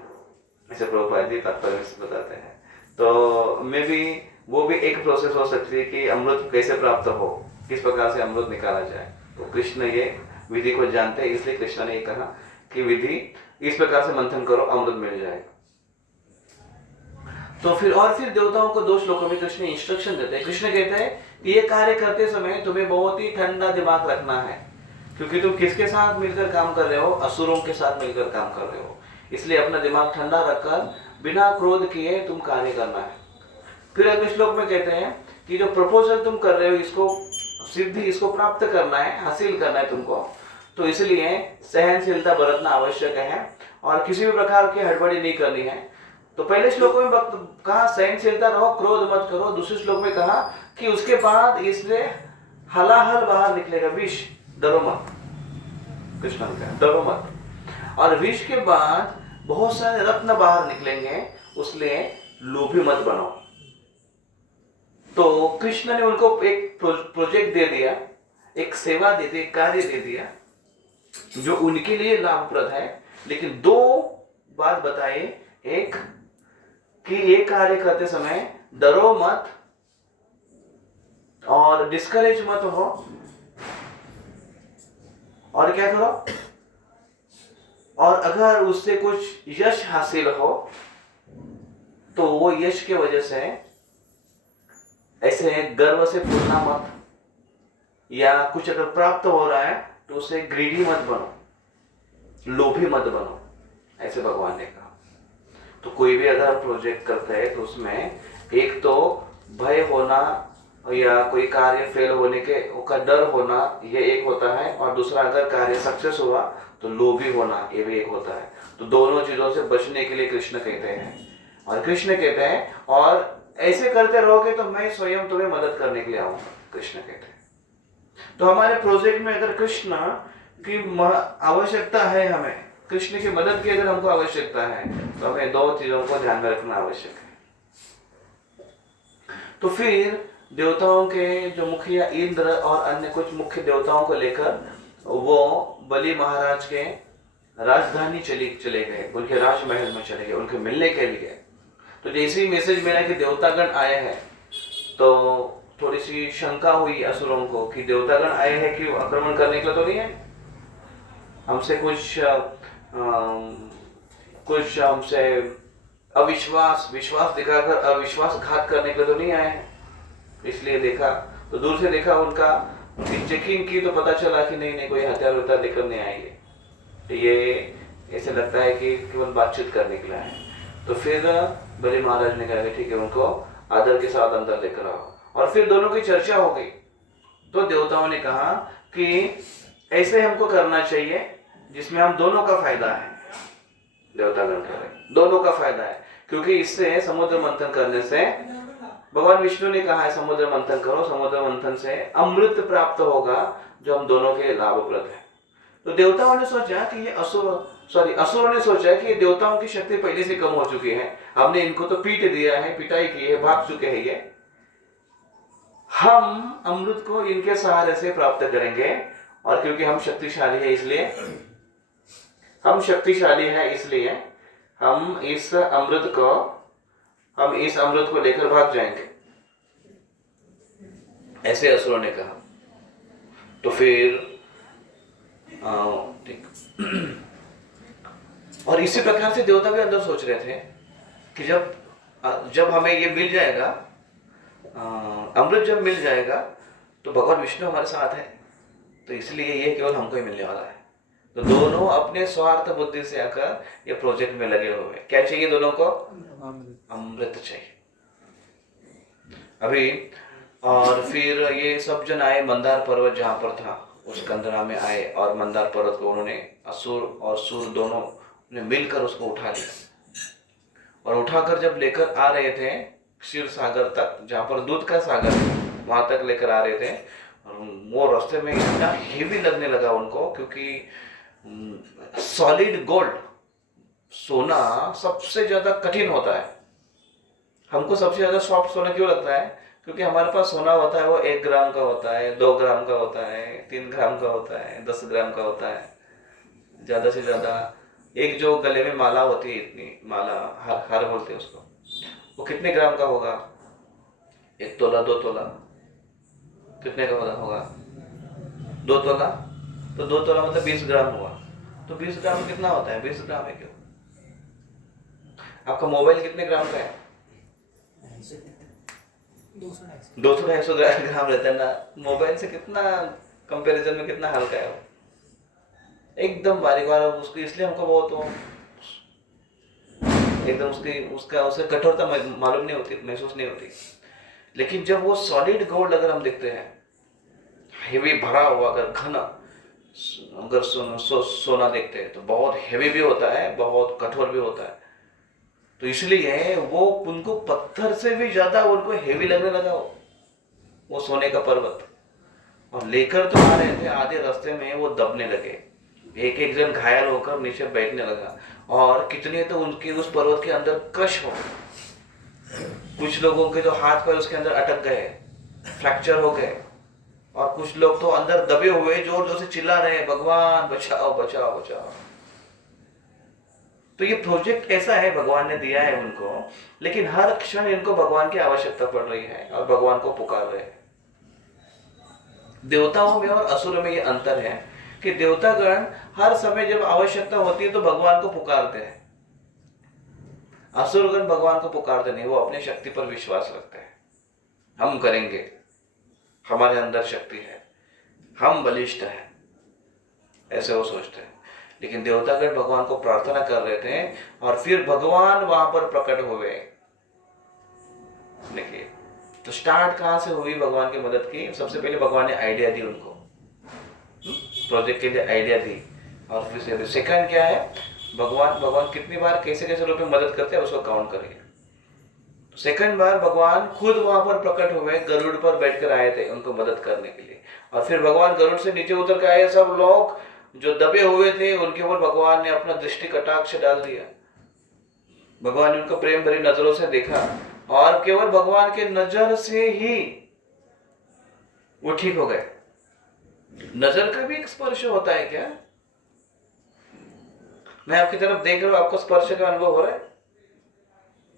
ऐसे प्रभुपाद जी तात्पर्य से बताते हैं। तो मे भी वो भी एक प्रोसेस हो सकती है कि अमृत कैसे प्राप्त हो, किस प्रकार से अमृत निकाला जाए। तो कृष्ण ये विधि को जानते हैं, इसलिए कृष्ण ने ये कहा कि विधि इस प्रकार से मंथन करो, अमृत मिल जाएगा। तो फिर देवताओं को 2 श्लोकों में कृष्ण इंस्ट्रक्शन देते हैं। कृष्ण कहते हैं कि ये कार्य करते समय तुम्हें बहुत ही ठंडा दिमाग रखना है, क्योंकि तुम किसके साथ मिलकर काम कर रहे हो, असुरों के साथ मिलकर काम कर रहे हो, इसलिए अपना दिमाग ठंडा रखकर बिना क्रोध किए तुम कार्य करना है। फिर अगले श्लोक में कहते हैं कि जो प्रपोजल तुम कर रहे हो, इसको सिद्धि, इसको प्राप्त करना है, हासिल करना है तुमको, तो इसलिए सहनशीलता बरतना आवश्यक है, और किसी भी प्रकार की हड़बड़ी नहीं करनी है। तो पहले श्लोक में कहा सहनशीलता रहो, क्रोध मत करो। दूसरे श्लोक में कहा कि उसके बाद इससे हलाहल बाहर निकलेगा, विष, डरो मत, कृष्ण ने कहा डरो मत। और विष के बाद बहुत सारे रत्न बाहर निकलेंगे, उसलिए लोभी मत बनो। तो कृष्ण ने उनको एक प्रोजेक्ट दे दिया, एक सेवा दे दी, एक कार्य दे दिया जो उनके लिए लाभप्रद है, लेकिन 2 बात बताए। एक कि ये कार्य करते समय डरो मत और डिस्करेज मत हो, और क्या करो, और अगर उससे कुछ यश हासिल हो तो वो यश के वजह से ऐसे गर्व से फूलना मत, या कुछ अगर प्राप्त हो रहा है तो उसे ग्रीडी मत बनो, लोभी मत बनो, ऐसे भगवान ने कहा। तो कोई भी अगर प्रोजेक्ट करता है तो उसमें एक तो भय होना या कोई कार्य फेल होने के का डर होना, ये एक होता है, और दूसरा अगर कार्य सक्सेस हुआ तो लोभी होना, ये भी एक होता है। तो दोनों चीजों से बचने के लिए कृष्ण कहते हैं, और कृष्ण कहते हैं और ऐसे करते रहोगे तो मैं स्वयं तुम्हें मदद करने के लिए आऊंगा, कृष्ण कहते हैं। तो हमारे प्रोजेक्ट में अगर कृष्ण की आवश्यकता है, हमें कृष्ण की मदद की अगर हमको आवश्यकता है, तो हमें दो चीजों को ध्यान में रखना आवश्यक है। तो फिर देवताओं के जो मुखिया इंद्र और अन्य कुछ मुख्य देवताओं को लेकर वो बलि महाराज के राजधानी चले गए, उनके राजमहल में चले गए उनके मिलने के लिए। तो जैसे ही मैसेज मिला कि देवतागण आए हैं, तो थोड़ी सी शंका हुई असुरों को कि देवतागण आए हैं कि आक्रमण करने के लिए तो नहीं है, हमसे कुछ हमसे विश्वास दिखाकर अविश्वासघात करने के लिए तो नहीं आए हैं। इसलिए देखा, तो दूर से देखा उनकी चेकिंग की तो पता चला कि नहीं कोई हथियार वथियार लेकर नहीं आएंगे, तो ये ऐसे लगता है कि केवल बातचीत करने के लिए आए। तो फिर बलि महाराज ने कहा कि ठीक है, उनको आदर के साथ अंदर लेकर आओ। और फिर दोनों की चर्चा हो गई। तो देवताओं ने कहा कि ऐसे हमको करना चाहिए जिसमें हम दोनों का फायदा है। देवतागण कह रहे दोनों का फायदा है, क्योंकि इससे समुद्र मंथन करने से, भगवान विष्णु ने कहा है समुद्र मंथन करो, समुद्र मंथन से अमृत प्राप्त होगा जो हम दोनों के लाभप्रद है। तो देवताओं ने सोचा कि ये असुरों ने सोचा कि ये देवताओं की शक्ति पहले से कम हो चुकी है, हमने इनको तो पीट दिया है, पिटाई की है, भाग चुके हैं ये, हम अमृत को इनके सहारे से प्राप्त करेंगे। और क्योंकि हम शक्तिशाली है इसलिए हम इस अमृत को लेकर भाग जाएंगे, ऐसे असुरों ने कहा। तो फिर ठीक और इसी प्रकार से देवता भी अंदर सोच रहे थे कि जब हमें ये मिल जाएगा, अमृत जब मिल जाएगा तो भगवान विष्णु हमारे साथ है, तो इसलिए ये केवल हमको ही मिलने वाला है। तो दोनों अपने स्वार्थ बुद्धि से आकर ये प्रोजेक्ट में लगे हुए। क्या चाहिए दोनों को? अमृत चाहिए अभी। और फिर ये सब जन आए मंदार पर्वत जहाँ पर था उस कंदरा में आए, और मंदार पर्वत को उन्होंने असुर और सुर दोनों ने मिलकर उसको उठा लिया। और उठाकर जब लेकर आ रहे थे क्षीर सागर तक, जहाँ पर दूध का सागर है, वहां तक लेकर आ रहे थे, और वो रास्ते में इतना हेवी लगने लगा उनको, क्योंकि सॉलिड गोल्ड, सोना सबसे ज्यादा कठिन होता है। हमको सबसे ज्यादा सॉफ्ट सोना क्यों लगता है? क्योंकि हमारे पास सोना होता है वो 1 ग्राम का होता है, 2 ग्राम का होता है, 3 ग्राम का होता है, 10 ग्राम का होता है, ज्यादा से ज्यादा। एक जो गले में माला होती है, इतनी माला, हार बोलते हैं उसको, वो कितने ग्राम का होगा? 1 तोला, 2 तोला, कितने का होगा? 2 तोला, तो 2 तोला मतलब 20 ग्राम हुआ। तो 20 ग्राम कितना होता है? 20 ग्राम है क्यों? आपका मोबाइल कितने ग्राम का है? 200-250 ग्राम रहता है ना। मोबाइल से कितना कंपैरिजन में कितना हल्का है वो, एकदम बारीक वाला उसको, इसलिए हमको बहुत एकदम उसका कठोरता मालूम नहीं होती, महसूस नहीं होती। लेकिन जब वो सॉलिड गोल्ड अगर हम देखते हैं, हेवी भरा हुआ, अगर घना अगर सोना देखते हैं तो बहुत हेवी भी होता है, बहुत कठोर भी होता है। तो इसलिए वो उनको पत्थर से भी ज्यादा उनको हेवी लगने लगा वो सोने का पर्वत। और लेकर तो आ रहे थे, आधे रास्ते में वो दबने लगे, एक जन घायल होकर नीचे बैठने लगा, और कितने तो उनके उस पर्वत के अंदर क्रश हो गए। कुछ लोगों के जो हाथ पैर उसके अंदर अटक गए, फ्रैक्चर हो गए, और कुछ लोग तो अंदर दबे हुए जोर जोर से चिल्ला रहे हैं, भगवान बचाओ बचाओ बचाओ। तो ये प्रोजेक्ट ऐसा है, भगवान ने दिया है उनको, लेकिन हर क्षण इनको भगवान की आवश्यकता पड़ रही है और भगवान को पुकार रहे हैं। देवताओं में और असुरों में ये अंतर है कि देवतागण हर समय जब आवश्यकता होती है तो भगवान को पुकारते हैं, असुरगण भगवान को पुकारते नहीं, वो अपने शक्ति पर विश्वास रखते हैं। हम करेंगे, हमारे अंदर शक्ति है, हम बलिष्ठ हैं, ऐसे वो सोचते हैं। लेकिन देवतागण भगवान को प्रार्थना कर रहे थे और फिर भगवान वहां पर प्रकट हुए। देखिए, तो स्टार्ट कहां से हुई भगवान की मदद की? सबसे पहले भगवान ने आइडिया दी उनको, प्रोजेक्ट के लिए आइडिया दी। और फिर सेकंड क्या है, भगवान कितनी बार कैसे कैसे रूप में मदद करते हैं उसको काउंट करिए। सेकंड बार भगवान खुद वहां पर प्रकट हुए, गरुड़ पर बैठकर आए थे उनको मदद करने के लिए। और फिर भगवान गरुड़ से नीचे उतर के आए, सब लोग जो दबे हुए थे उनके ऊपर भगवान ने अपना दृष्टि कटाक्ष डाल दिया। भगवान ने उनको प्रेम भरी नजरों से देखा और केवल भगवान के नजर से ही वो ठीक हो गए। नजर का भी एक स्पर्श होता है क्या? मैं आपकी तरफ देख रहा हूं, आपको स्पर्श का अनुभव हो रहा है?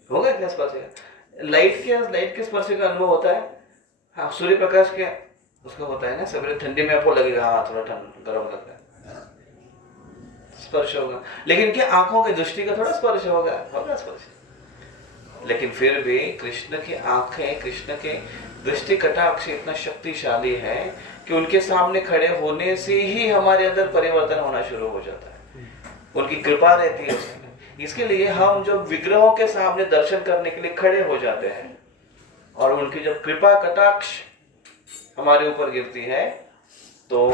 होगा क्या स्पर्श का? लाइट के स्पर्श का अनुभव होता है? हाँ, सूर्य प्रकाश के उसका होता है ना, सवेरे ठंडी में आपको लगेगा हाँ थोड़ा ठंड गर्म लगता है, स्पर्श होगा। लेकिन क्या आंखों की दृष्टि का थोड़ा स्पर्श होगा स्पर्श। लेकिन फिर भी कृष्ण की आंखें, कृष्ण के दृष्टि कटाक्ष इतना शक्तिशाली है कि उनके सामने खड़े होने से ही हमारे अंदर परिवर्तन होना शुरू हो जाता है। उनकी कृपा रहती है उसमें। इसके लिए हम जब विग्रहों के सामने दर्शन करने के लिए खड़े हो जाते हैं और उनकी जब कृपा कटाक्ष हमारे ऊपर गिरती है तो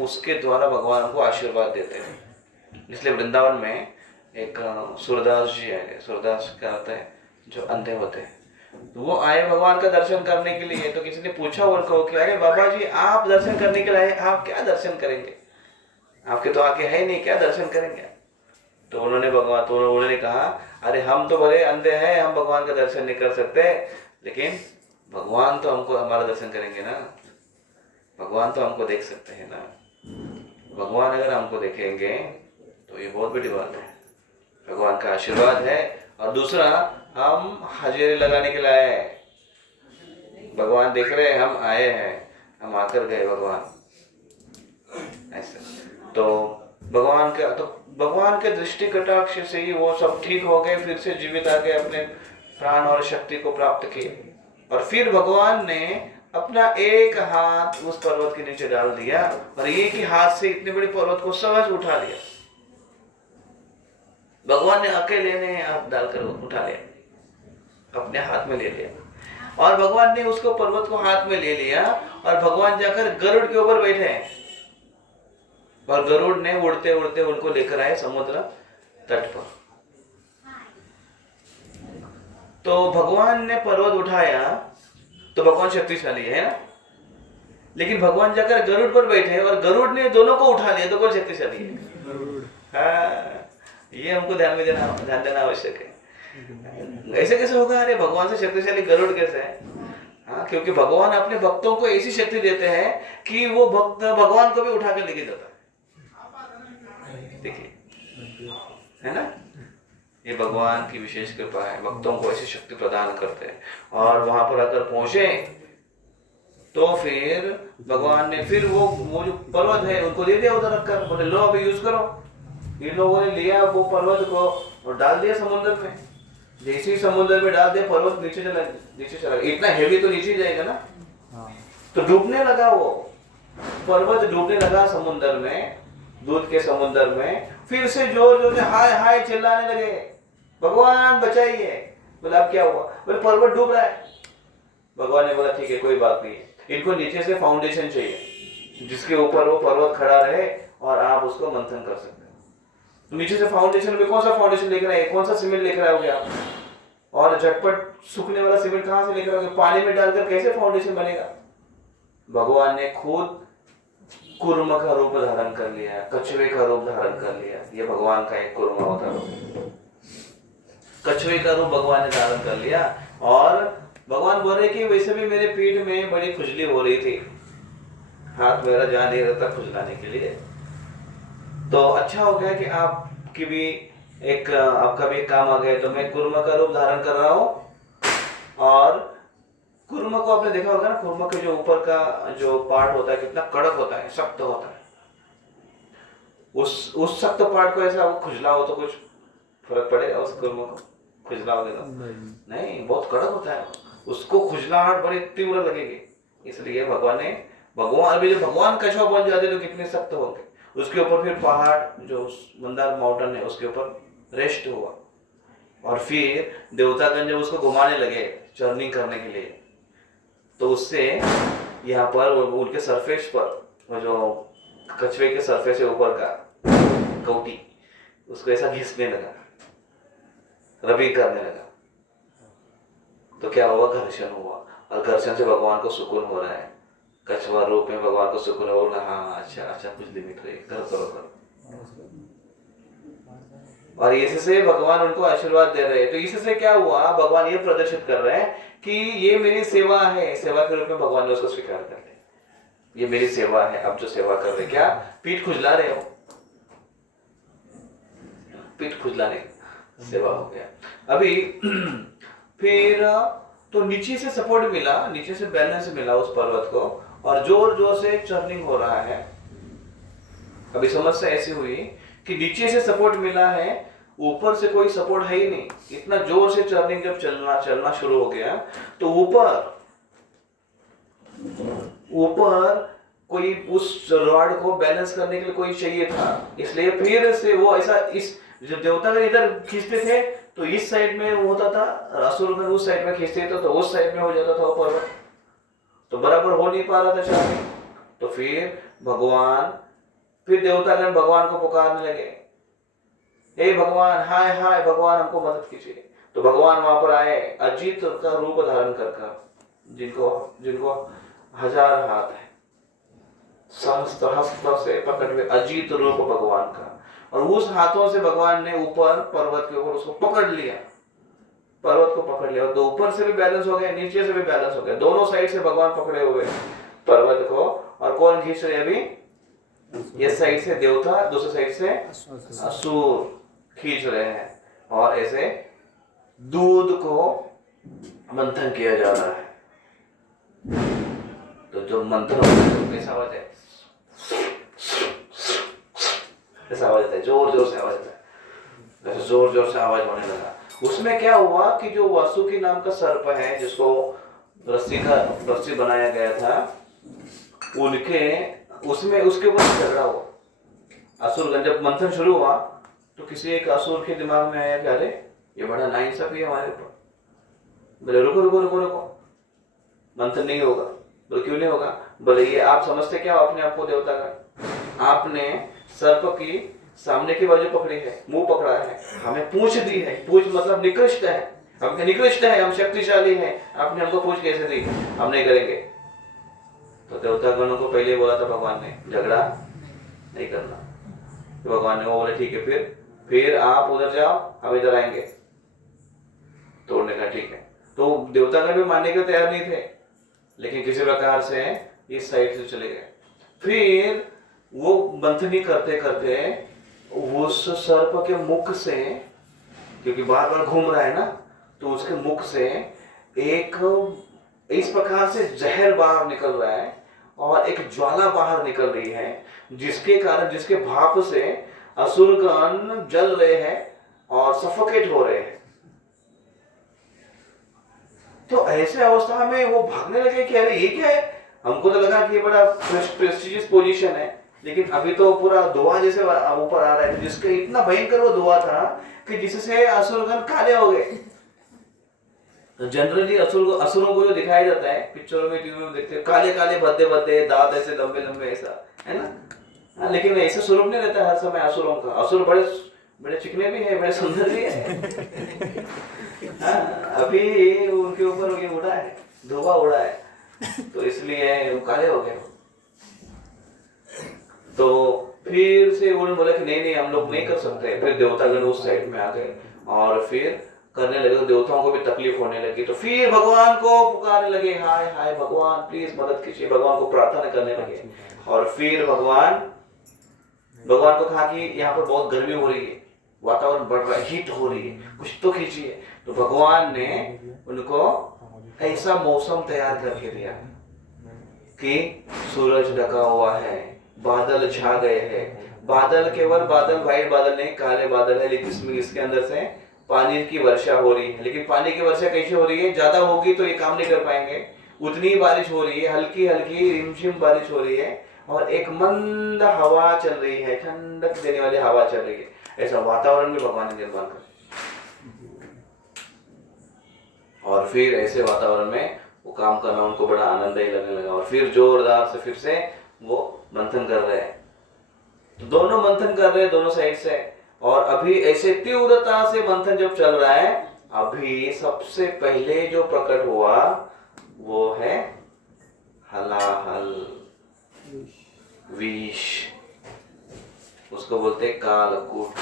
उसके द्वारा भगवान हमको आशीर्वाद देते हैं। इसलिए वृंदावन में एक सूरदास जी आए। सूरदास क्या होता है? जो अंधे होते हैं। तो वो आए भगवान का दर्शन करने के लिए। तो किसी ने पूछा उनको कि अरे बाबा जी आप दर्शन करने के लिए आए, आप क्या दर्शन करेंगे? आपके तो आंखें है ही नहीं, क्या दर्शन करेंगे? तो उन्होंने कहा अरे हम तो बड़े अंधे हैं, हम भगवान का दर्शन नहीं कर सकते, लेकिन भगवान तो हमको हमारा दर्शन करेंगे ना, भगवान तो हमको देख सकते हैं ना। भगवान अगर हमको देखेंगे तो ये बहुत बड़ी बात है, भगवान का आशीर्वाद है। और दूसरा, हम हाजिरी लगाने के लिए आए हैं, भगवान देख रहे हैं हम आए हैं, हम आकर गए भगवान ऐसे। तो भगवान के दृष्टि कटाक्ष से ही वो सब ठीक हो गए, फिर से जीवित आ गए, अपने प्राण और शक्ति को प्राप्त किए। और फिर भगवान ने अपना एक हाथ उस पर्वत के नीचे डाल दिया और एक ही हाथ से इतने बड़े पर्वत को सहज उठा लिया। भगवान ने अकेले ने हाथ डालकर उठा लिया, अपने हाथ में ले लिया। और भगवान ने उसको पर्वत को हाथ में ले लिया और भगवान जाकर गरुड़ के ऊपर बैठे और गरुड़ ने उड़ते उड़ते उनको लेकर आए समुद्र तट पर। तो भगवान ने पर्वत उठाया तो भगवान शक्तिशाली है ना, लेकिन भगवान जाकर गरुड़ पर बैठे और गरुड़ ने दोनों को उठा लिया तो कौन शक्तिशाली है? हाँ, ये हमको ध्यान देना आवश्यक है। ऐसे कैसे होगा? अरे भगवान से शक्तिशाली गरुड़ कैसे है? हाँ, क्योंकि भगवान अपने भक्तों को ऐसी शक्ति देते हैं कि वो भक्त भगवान को भी उठा कर लेके जाता है। देखिए, है ना, ये भगवान की विशेष कृपा है, भक्तों को ऐसी शक्ति प्रदान करते हैं। और वहां पर अगर पहुंचे तो फिर भगवान ने फिर वो जो पर्वत है उनको दे दिया उधर रखकर, बोले लो अभी यूज करो। इन लोगों ने लिया वो पर्वत को और डाल दिया समुद्र में। जैसे ही समुद्र में डाल दिया पर्वत नीचे चला। इतना हेवी तो नीचे जाएगा ना, तो डूबने लगा वो पर्वत, डूबने लगा समुद्र में, दूध के समुद्र में। फिर से जोर से हाय हाय चिल्लाने लगे, भगवान बचाइए। बोला अब क्या हुआ? बोले पर्वत डूब रहा है। भगवान ने बोला ठीक है कोई बात नहीं, इनको नीचे से फाउंडेशन चाहिए जिसके ऊपर वो पर्वत खड़ा रहे और आप उसको मंथन कर सकते हो। तो नीचे से फाउंडेशन में कौन सा फाउंडेशन लेकर आए? कौन सा सीमेंट लेकर आओगे आप? और झटपट सूखने वाला सीमेंट कहां से लेकर आओगे? पानी में डालकर कैसे फाउंडेशन बनेगा? भगवान ने खुद कुर्म का रूप धारण कर लिया, कछुए का रूप धारण कर लिया। ये भगवान का एक कुर्म होता है, कछुए का रूप भगवान ने धारण कर लिया। और भगवान बोल रहे कि वैसे भी मेरे पीठ में बड़ी खुजली हो रही थी, हाथ मेरा जा नहीं रहता खुजलाने के लिए, तो अच्छा हो गया कि आपका भी एक काम आ गया। तो मैं कुर्म का रूप धारण कर रहा हूं। और कुर्म को आपने देखा होगा ना, कुर्म के जो ऊपर का जो पार्ट होता है कितना कड़क होता है, सख्त होता है। उस सख्त पार्ट को ऐसा खुजला हो तो कुछ फर्क पड़ेगा? उस कुर्म को खुजला हो गया नहीं, बहुत कड़क होता है, उसको खुजलाहट बड़ी तीव्र लगेगी। इसलिए अभी जब भगवान कछुआ बन जाते तो कितने सख्त होंगे। उसके ऊपर फिर पहाड़ जो मंदार माउंटेन है उसके ऊपर रेस्ट हुआ। और फिर देवतागण जब उसको घुमाने लगे चर्निंग करने के लिए, तो उससे यहाँ पर उनके सरफेस पर वो जो कछुए के सरफेस है ऊपर का कौटी, उसको ऐसा घिसने लगा, रबिंग करने लगा। तो क्या हुआ, घर्षण हुआ, और घर्षण से भगवान को सुकून हो रहा है, कछुआ रूप में भगवान को सुकून हो रहा है। हाँ अच्छा अच्छा, कुछ लिमिट रही, करो। और इससे भगवान उनको आशीर्वाद दे रहे हैं। तो इससे क्या हुआ, भगवान ये प्रदर्शित कर रहे हैं कि ये मेरी सेवा है, सेवा के रूप में भगवान ने उसको स्वीकार कर लिया, ये मेरी सेवा है। अब जो सेवा कर रहे, क्या पीठ खुजला रहे हो, पीठ खुजलाने सेवा हो गया। अभी फिर तो नीचे से सपोर्ट मिला, नीचे से बैलेंस मिला उस पर्वत को, और जोर जोर से चर्निंग हो रहा है। अभी समस्या ऐसी हुई कि नीचे से सपोर्ट मिला है, ऊपर से कोई सपोर्ट है ही नहीं। इतना जोर से चर्निंग जब चलना शुरू हो गया, तो ऊपर कोई उस रॉड को बैलेंस करने के लिए कोई चाहिए था। इसलिए फिर से वो ऐसा, इस जो देवतागण इधर खींचते थे तो इस साइड में होता था, असुरगण उस साइड में खींचते थे तो उस साइड में हो जाता था वो पर्वत, तो बराबर हो नहीं पा रहा था चर्निंग। तो फिर देवतागण भगवान को पुकारने लगे, हे भगवान, हाय हाय भगवान, हमको मदद कीजिए। तो भगवान वहां पर आए, अजित का रूप धारण कर, जिनको 1000 हाथ है, सहस्त्र हस्त से पकड़ में अजित रूप भगवान का, और उस हाथों से भगवान ने ऊपर पर्वत के ऊपर उसको पकड़ लिया, पर्वत को पकड़ लिया। तो ऊपर से भी बैलेंस हो गया, नीचे से भी बैलेंस हो गया, दोनों साइड से भगवान पकड़े हुए पर्वत को। और कौन खींच रहे अभी, ये साइड से देवता, दूसरे साइड से असुर खींच रहे हैं, और ऐसे दूध को मंथन किया जा रहा है। तो जो मंथन होता है कैसा आवाज है, ऐसा आवाज आता है, जोर जोर से आवाज आता है, जैसे जोर जोर से आवाज होने लगा। उसमें क्या हुआ कि जो वासुकी नाम का सर्प है, जिसको रस्सी बनाया गया था, उसके ऊपर झगड़ा हुआ। असुरगण जब मंथन शुरू हुआ तो किसी एक असुर के दिमाग में आया कि अरे ये बड़ा नाइंसाफी है हमारे ऊपर। बोले रुको रुको रुको रुको, मंथन नहीं होगा। बोले क्यों नहीं होगा? बोले ये आप समझते क्या अपने आप को देवता का? आपने सर्प की सामने की बाजू पकड़ी है, मुंह पकड़ा है, हमें पूंछ दी है। पूंछ मतलब निकृष्ट है, हम निकृष्ट है, हम शक्तिशाली हैं, आपने हमको पूंछ कैसे दी? हम नहीं करेंगे। तो देवतागणों को पहले बोला था भगवान ने झगड़ा नहीं करना। तो भगवान ने वो बोले ठीक है, फिर आप उधर जाओ, हम इधर आएंगे। तोड़ने का ठीक है। तो देवतागण भी मानने के तैयार नहीं थे, लेकिन किसी प्रकार से इस साइड से चले गए। फिर वो मंथनी करते करते उस सर्प के मुख से, क्योंकि बार बार घूम रहा है ना, तो उसके मुख से एक इस प्रकार से जहर बाहर निकल रहा है और एक ज्वाला बाहर निकल रही है, जिसके कारण, जिसके भाप से असुरगण जल रहे हैं और सफोकेट हो रहे हैं। तो ऐसे अवस्था में वो भागने लगे कि अरे ये क्या है। हमको तो लगा कि ये बड़ा प्रेस्टिजियस पोजीशन है, लेकिन अभी तो पूरा धुआं जैसे ऊपर आ रहा है, जिसका इतना भयंकर वो धुआं था कि जिससे असुरगण काले हो गए। तो जनरली असुरों को जो दिखाया जाता है पिक्चरों में, टीवी में देखते हैं, काले काले भद्दे भद्दे, दांत ऐसे लंबे लंबे, ऐसा है ना। लेकिन ऐसे स्वरूप नहीं रहता हर समय असुरों का। असुर बड़े बड़े चिकने भी है, बड़े सुंदर भी है। अभी उनके ऊपर ये उड़ा है, धुआं उड़ा है, तो इसलिए वो काले हो गए। तो फिर से उन्होंने बोला कि नहीं हम लोग नहीं कर सकते। फिर देवतागण उस साइड में आ गए और फिर करने लगे, तो देवताओं को भी तकलीफ होने लगी। तो फिर भगवान को पुकारने लगे, हाय हाय भगवान प्लीज मदद कीजिए। भगवान को प्रार्थना करने लगे। और फिर भगवान को कहा कि यहाँ पर बहुत गर्मी हो रही है, वातावरण बढ़ रहा है, हीट हो रही है, कुछ तो कीजिए। तो भगवान ने उनको ऐसा मौसम तैयार करके दिया कि सूरज ढका हुआ है, बादल छा गए हैं। बादल केवल बादल, व्हाइट बादल नहीं, काले बादल है, लेकिन इसके अंदर से पानी की वर्षा हो रही है। लेकिन पानी की वर्षा कैसे हो रही है? ज्यादा होगी तो ये काम नहीं कर पाएंगे, उतनी बारिश हो रही है, हल्की हल्की रिमझिम बारिश हो रही है, और एक मंद हवा चल रही है, ठंडक देने वाली हवा चल रही है। ऐसा वातावरण भी भगवान ने निर्माण कर। और फिर ऐसे वातावरण में वो काम करना उनको बड़ा आनंद ही लगने लगा। और फिर जोरदार से फिर से वो मंथन कर रहे हैं। तो दोनों मंथन कर रहे हैं दोनों साइड से। और अभी ऐसे तीव्रता से मंथन जब चल रहा है अभी सबसे पहले जो प्रकट हुआ वो है हलाहल, विष, उसको बोलते हैं कालकूट।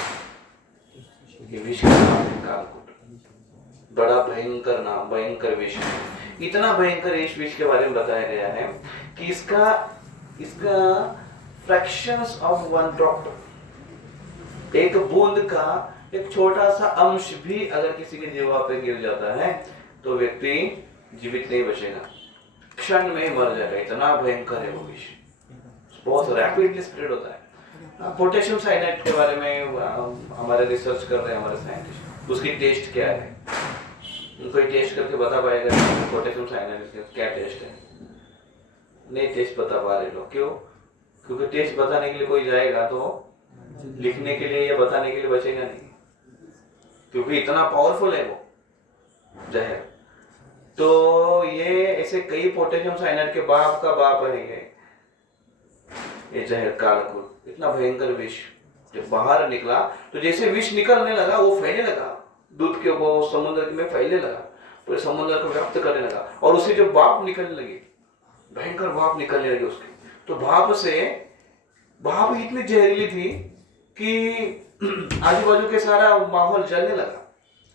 ये विष का नाम है कालकूट, बड़ा भयंकर नाम, भयंकर विष। इतना भयंकर इस विष के बारे में बताया गया है कि इसका फ्रैक्शंस ऑफ वन ड्रॉप, एक बूंद का एक छोटा सा अंश भी अगर किसी के जीवा पे गिर जाता है तो व्यक्ति जीवित नहीं बचेगा, क्षण में ही मर जाएगा। इतना भयंकर है वो विष, बहुत रैपिडली स्प्रेड होता है। पोटेशियम साइनाइड के बारे में हमारे रिसर्च कर रहे हैं हमारे साइंटिस्ट, उसकी टेस्ट क्या है, कोई टेस्ट करके बता पाएगा पोटेशियम साइनाइड क्या टेस्ट है? नहीं टेस्ट बता पा रहे लोग, क्यों? क्योंकि टेस्ट बताने के लिए कोई जाएगा तो लिखने के लिए या बताने के लिए बचेगा नहीं, क्योंकि इतना पावरफुल है वो जहर। तो ये ऐसे कई पोटेशियम साइनाइड के बाप का बाप है ये जहर कालकूट, इतना भयंकर विष। जब बाहर निकला तो जैसे विष निकलने लगा वो फैलने लगा, दूध के वो समुद्र में फैलने लगा, पूरे समुद्र को व्याप्त करने लगा। और उसे जो भाप निकलने लगी, भयंकर भाप निकलने लगी उसकी, तो भाप इतनी जहरीली थी कि आजू बाजू के सारा माहौल जलने लगा,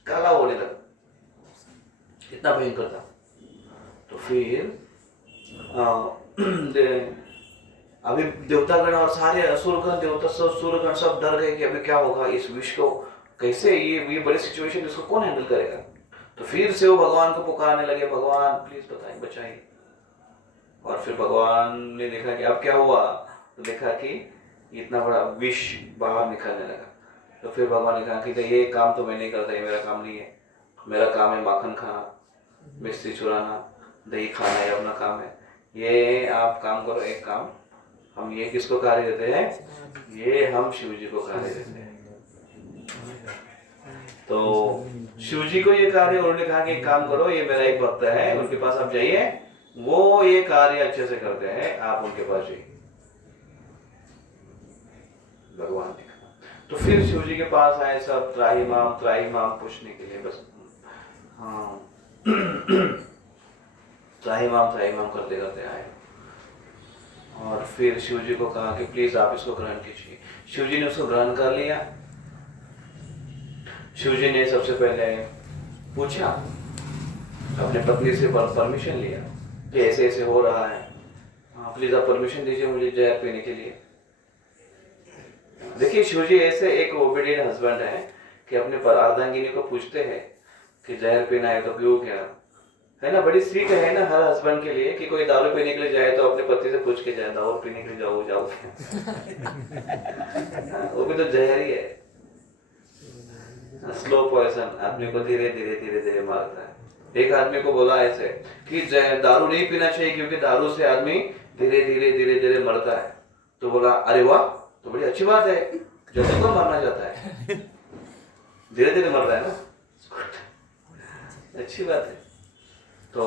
काला होने लगा, इतना भयंकर था। तो फिर अभी देवतागण और सारे असुरगण, देवता सब, सूर्यगण सब डर गए कि अभी क्या होगा इस विष को, कैसे ये बड़ी सिचुएशन, इसको कौन हैंडल करेगा। तो फिर से वो भगवान को पुकारने लगे, भगवान प्लीज बताइए, बचाइए। और फिर भगवान ने देखा कि अब क्या हुआ, तो देखा कि इतना बड़ा विष बाहर निकलने लगा। तो फिर भगवान ने कहा कि ये काम तो मैं नहीं करता, ये मेरा काम नहीं है, मेरा काम है माखन खाना, मिश्री चुराना, दही खाना, ये अपना काम है। ये आप काम करो, एक काम हम ये किसको कार्य देते हैं, ये हम शिव जी को कार्य देते हैं। तो शिव जी को ये कार्य, उन्होंने कहा कि एक काम करो, ये मेरा एक भक्त है, उनके पास आप जाइए, वो ये कार्य अच्छे से करते हैं, आप उनके पास जाइए, भगवान ने कहा। तो फिर शिव जी के पास आए सब त्राही माम पूछने के लिए, बस हाँ त्राही माम करते करते आए। और फिर शिव जी को कहा कि प्लीज आप इसको ग्रहण कीजिए। शिव जी ने उसको ग्रहण कर लिया। शिव जी ने सबसे पहले पूछा, अपने पत्नी से परमिशन लिया कि ऐसे ऐसे हो रहा है, हाँ प्लीज आप परमिशन दीजिए मुझे जहर पीने के लिए। देखिए शिव जी ऐसे एक ओबीडियंट हस्बैंड है कि अपने अर्धांगिनी को पूछते हैं कि जहर पीना है तो पियो क्या, है ना। बड़ी सीख है ना हर हस्बैंड के लिए कि कोई दारू पीने के लिए जाए तो अपने पति से पूछ के जाए, दारू पीने के लिए जाओ वो भी तो जहर ही है, स्लो पॉइजन, आदमी को धीरे धीरे मारता है। एक आदमी को बोला ऐसे कि दारू नहीं पीना चाहिए क्योंकि दारू से आदमी धीरे धीरे मरता है। तो बोला अरे वाह, तो बड़ी अच्छी बात है, जैसे कौन मरना चाहता है, धीरे धीरे मर रहा है ना, अच्छी बात है। तो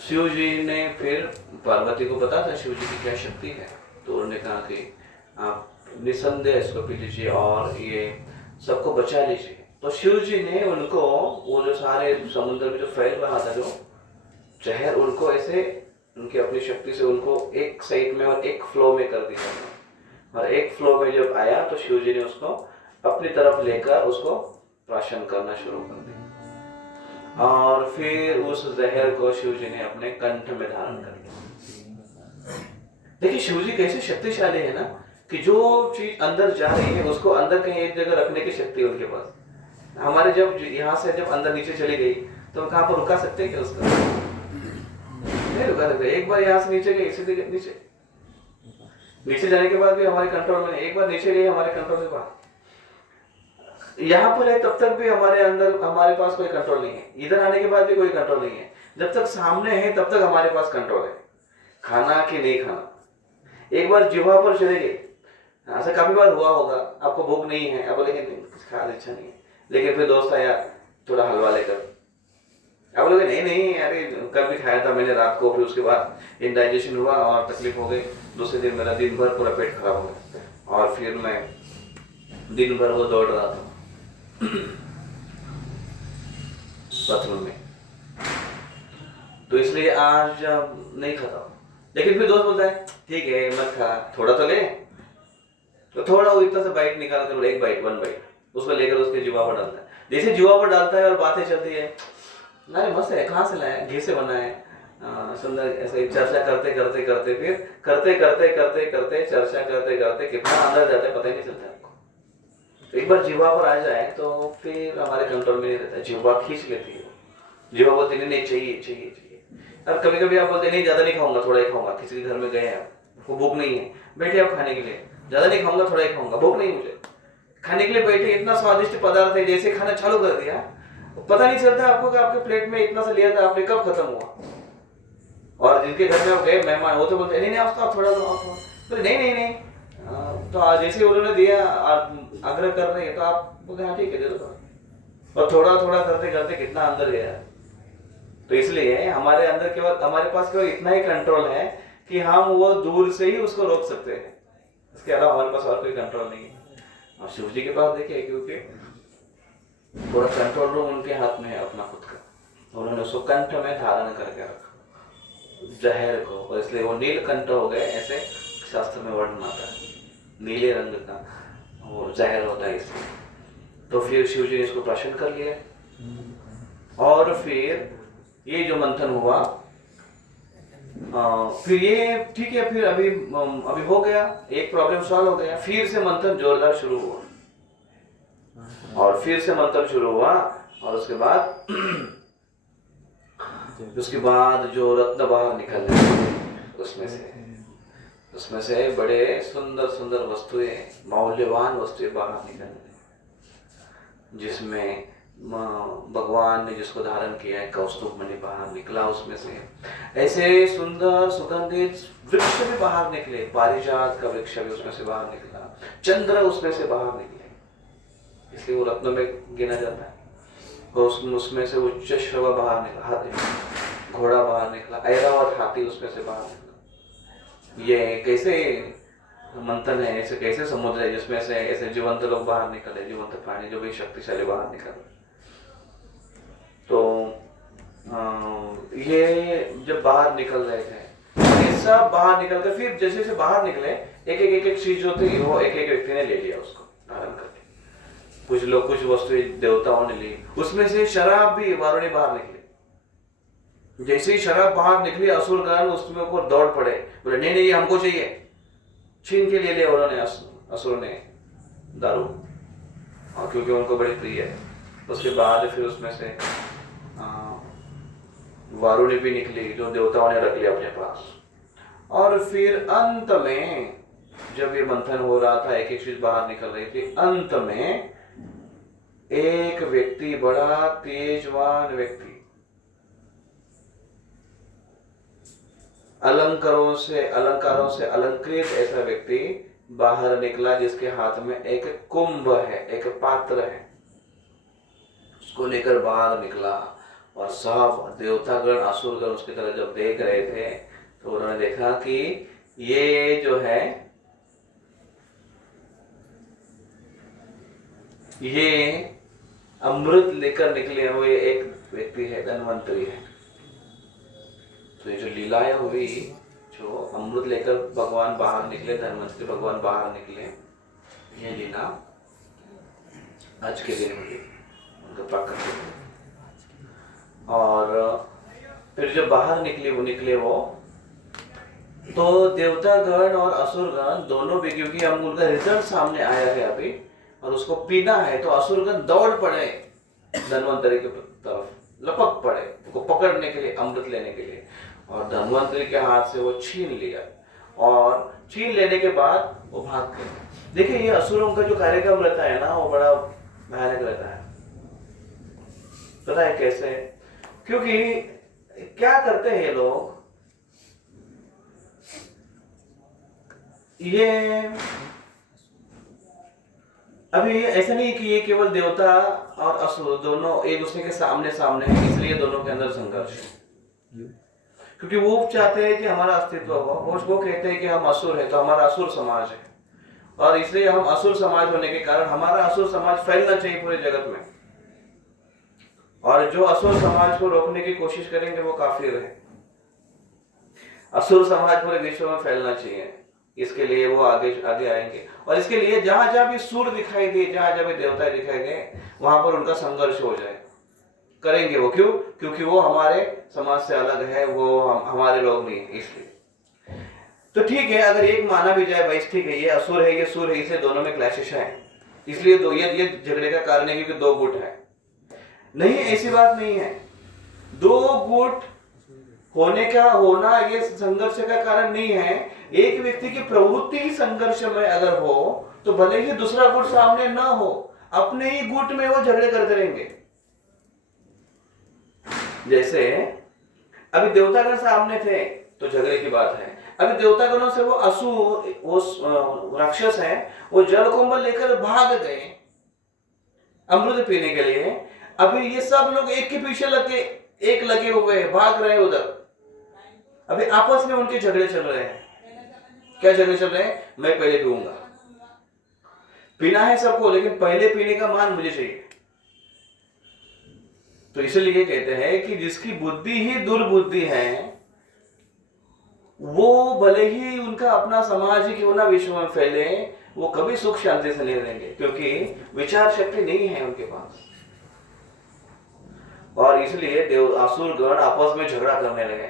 शिव जी ने फिर पार्वती को पता था शिव जी की क्या शक्ति है, तो उन्होंने कहा कि आप निसंदेह इसको पी लीजिए और ये सबको बचा लीजिए। तो शिव जी ने उनको वो जो सारे समुद्र में जो फैल रहा था जो जहर, उनको ऐसे उनकी अपनी शक्ति से उनको एक साइड में और एक फ्लो में कर दिया। और एक फ्लो में जब आया तो शिव जी ने उसको अपनी तरफ लेकर उसको प्राशन करना शुरू कर दिया। और फिर उस जहर को शिव जी ने अपने कंठ में धारण कर लिया। देखिए शिव जी कैसे शक्तिशाली है ना, कि जो चीज अंदर जा रही है उसको अंदर कहीं एक जगह रखने की शक्ति है उनके पास। हमारे जब यहाँ से जब अंदर नीचे चली गई तो हम कहाँ पर रुका सकते हैं क्या उसका? नहीं रुका सकते। एक बार यहाँ से नीचे गई, सीधे नीचे जाने के बाद भी हमारे कंट्रोल में, एक बार नीचे गई हमारे कंट्रोल से बाहर। यहाँ पर है तब तक भी हमारे अंदर हमारे पास कोई कंट्रोल नहीं है, इधर आने के बाद भी कोई कंट्रोल नहीं है। जब तक सामने है तब तक हमारे पास कंट्रोल है, खाना कि नहीं खाना। एक बार जिह्वा पर चले गए, ऐसा काफी बार हुआ होगा, आपको भूख नहीं है, आप बोलेंगे नहीं कुछ खाने इच्छा नहीं है, लेकिन फिर दोस्त आया थोड़ा हलवा लेकर, आप बोलोगे नहीं अरे कल भी खाया था मैंने रात को, फिर उसके बाद इंडाइजेशन हुआ और तकलीफ हो गई, दूसरे दिन दिन भर पूरा पेट खराब हो गया और फिर मैं दिन भर वो दौड़ रहा था, बाथरूम में। तो इसलिए आज नहीं खाता हूँ। लेकिन फिर दोस्त बोलता है ठीक है मत खा, थोड़ा तो ले। तो थोड़ा वो इतना सा बाइट निकाल कर, एक बाइट, 1 बाइट उसको लेकर उसके जीवा पर डालता है। जैसे जीवा पर डालता है और बातें चलती है, अरे मस्त है, कहाँ से लाया, घी से बना है, सुंदर। ऐसे चर्चा करते करते करते फिर करते करते करते करते चर्चा करते करते कितना अंदर जाता है पता ही नहीं चलता आपको। तो एक बार जीवा पर आ जाए तो फिर हमारे कंट्रोल में नहीं रहता, जीवा खींच लेती है। जीवा बोलती नहीं नहीं चाहिए चाहिए चाहिए। और कभी कभी आप बोलते नहीं ज़्यादा नहीं खाऊंगा, थोड़ा ही खाऊंगा, किसी के घर में गए हैं आपको भूख नहीं है, बैठे आप खाने के लिए, ज़्यादा नहीं खाऊंगा थोड़ा ही खाऊंगा, भूख नहीं मुझे, खाने के लिए बैठे, इतना स्वादिष्ट पदार्थ है, जैसे खाना चालू कर दिया पता नहीं चलता आपको कि आपके प्लेट में इतना सा लिया था आपने, कब खत्म हुआ। और जिनके घर में आप गए मेहमान, वो तो बोलते नहीं नहीं आप थोड़ा लो, आप बोले नहीं नहीं नहीं। तो आज जैसे उन्होंने दिया, आग्रह कर रहे हैं तो आप बोलते हाँ ठीक है दे दो। और थोड़ा थोड़ा करते करते कितना अंदर गया। तो इसलिए हमारे अंदर केवल, हमारे पास केवल इतना ही कंट्रोल है कि हम वो दूर से ही उसको रोक सकते हैं, इसके अलावा हमारे पास और कोई कंट्रोल नहीं है। और शिव जी के पास देखिए, क्योंकि पूरा कंट्रोल रूम उनके हाथ में है अपना खुद का, उन्होंने उसको कंठ में धारण करके रखा जहर को, और इसलिए वो नीलकंठ हो गए, ऐसे शास्त्र में वर्णन आता है, नीले रंग का वो जहर होता है इसलिए। तो फिर शिव जी ने इसको प्रसन्न कर लिया। और फिर ये जो मंथन हुआ, फिर ये ठीक है, फिर अभी हो गया, एक प्रॉब्लम सॉल्व हो गया, फिर से मंथन जोरदार शुरू हुआ। और फिर से मंथन शुरू हुआ, और उसके बाद जो रत्न बाहर निकल रहे उसमें से बड़े सुंदर सुंदर वस्तुएं, मौल्यवान वस्तुएं बाहर निकल रही, जिसमें भगवान ने जिसको धारण किया है कौस्तुभ मणि बाहर निकला उसमें से। ऐसे सुंदर सुगंधित वृक्ष भी बाहर निकले, पारिजात का वृक्ष भी उसमें से बाहर निकला, चंद्र उसमें से बाहर निकले, इसलिए वो रत्नों में गिना जाता है। और उसमें से उच्च श्रवा बाहर निकला, घोड़ा बाहर निकला, ऐरावत हाथी उसमें से बाहर निकला। ये कैसे मंथन है, ऐसे कैसे समुद्र है जिसमें से ऐसे जीवंत लोग बाहर निकले, जीवंत प्राणी जो भी शक्तिशाली बाहर निकले। तो ये जब बाहर निकल रहे थे, ये सब बाहर निकल कर फिर जैसे जैसे बाहर निकले, एक चीज जो थी वो एक व्यक्ति ने ले लिया उसको धारण करके। कुछ लोग, कुछ वस्तुएं देवताओं ने ली, उसमें से शराब भी वारुणी बाहर निकली। जैसे ही शराब बाहर निकली, असुरगण उसमें ऊपर दौड़ पड़े, बोले नहीं नहीं हमको चाहिए, छीन के ले लिया उन्होंने, असुर ने दारू, और क्योंकि उनको बड़ी प्रिय है। उसके बाद फिर उसमें से वारुणी भी निकली, जो देवताओं ने रख लिया अपने पास। और फिर अंत में जब ये मंथन हो रहा था, एक एक चीज बाहर निकल रही थी, अंत में एक व्यक्ति, बड़ा तेजवान व्यक्ति, अलंकारों से अलंकृत ऐसा व्यक्ति बाहर निकला, जिसके हाथ में एक कुंभ है, एक पात्र है, उसको लेकर बाहर निकला। और सब देवतागण, असुरगण उसकी तरफ जब देख रहे थे तो उन्होंने देखा कि ये जो है, ये अमृत लेकर निकले हुए एक व्यक्ति है, धन्वंतरी है। तो ये जो लीलाएं हुई, जो अमृत लेकर भगवान बाहर निकले, धन्वंतरी भगवान बाहर निकले, ये लीला आज के दिन हुई उनका प्राकट्य। और फिर जब बाहर निकले वो, तो देवतागण और असुरगण दोनों भी, क्योंकि हम उनका रिजल्ट सामने आया है अभी और उसको पीना है, तो असुरगण दौड़ पड़े धन्वंतरी की तरफ, लपक पड़े उसको पकड़ने के लिए, अमृत लेने के लिए। और धन्वंतरी के हाथ से वो छीन लिया, और छीन लेने के बाद वो भाग गए। देखिए ये असुरों का जो कार्यक्रम रहता है ना, वो बड़ा भयानक रहता है। पता है कैसे? क्योंकि क्या करते हैं ये लोग, ये अभी ऐसा नहीं कि ये केवल देवता और असुर दोनों एक दूसरे के सामने सामने है, इसलिए दोनों के अंदर संघर्ष है। क्योंकि वो चाहते हैं कि हमारा अस्तित्व हो, वो कहते हैं कि हम असुर है तो हमारा असुर समाज है, और इसलिए हम असुर समाज होने के कारण हमारा असुर समाज फैलना चाहिए पूरे जगत में, और जो असुर समाज को रोकने की कोशिश करेंगे वो काफिर है। असुर समाज पूरे विश्व में फैलना चाहिए, इसके लिए वो आगे आगे आएंगे। और इसके लिए जहां जहां भी सूर दिखाई दे, जहां जहां भी देवता दिखाई दे, वहां पर उनका संघर्ष हो जाए, करेंगे वो। क्यों? क्योंकि वो हमारे समाज से अलग है, वो हमारे लोग नहीं है, इसलिए। तो ठीक है, अगर एक माना भी जाए भाई ठीक है, ये असुर है ये सूर है, इसलिए दोनों में क्लैशेस है, इसलिए दो ये झगड़े का कारण है क्योंकि दो गुट है। नहीं, ऐसी बात नहीं है। दो गुट होना ये संघर्ष का कारण नहीं है। एक व्यक्ति की प्रवृत्ति ही संघर्ष में अगर हो तो भले ही दूसरा गुट सामने ना हो, अपने ही गुट में वो झगड़े करते रहेंगे। जैसे अभी देवतागण सामने थे तो झगड़े की बात है। अभी देवतागणों से वो असुर, वो राक्षस है, वो जल कोमल लेकर भाग गए अमृत पीने के लिए। अभी ये सब लोग एक के पीछे लगे हुए हैं, भाग रहे हैं उधर। अभी आपस में उनके झगड़े चल रहे हैं। क्या झगड़े चल रहे हैं? मैं पहले पीऊंगा। पीना है सबको, लेकिन पहले पीने का मान मुझे चाहिए। तो इसलिए कहते हैं कि जिसकी बुद्धि ही दुर्बुद्धि है, वो भले ही उनका अपना समाज ही क्यों ना विश्व में फैले, वो कभी सुख शांति से नहीं रहेंगे, क्योंकि विचार शक्ति नहीं है उनके पास। और इसलिए असुर गण आपस में झगड़ा करने लगे,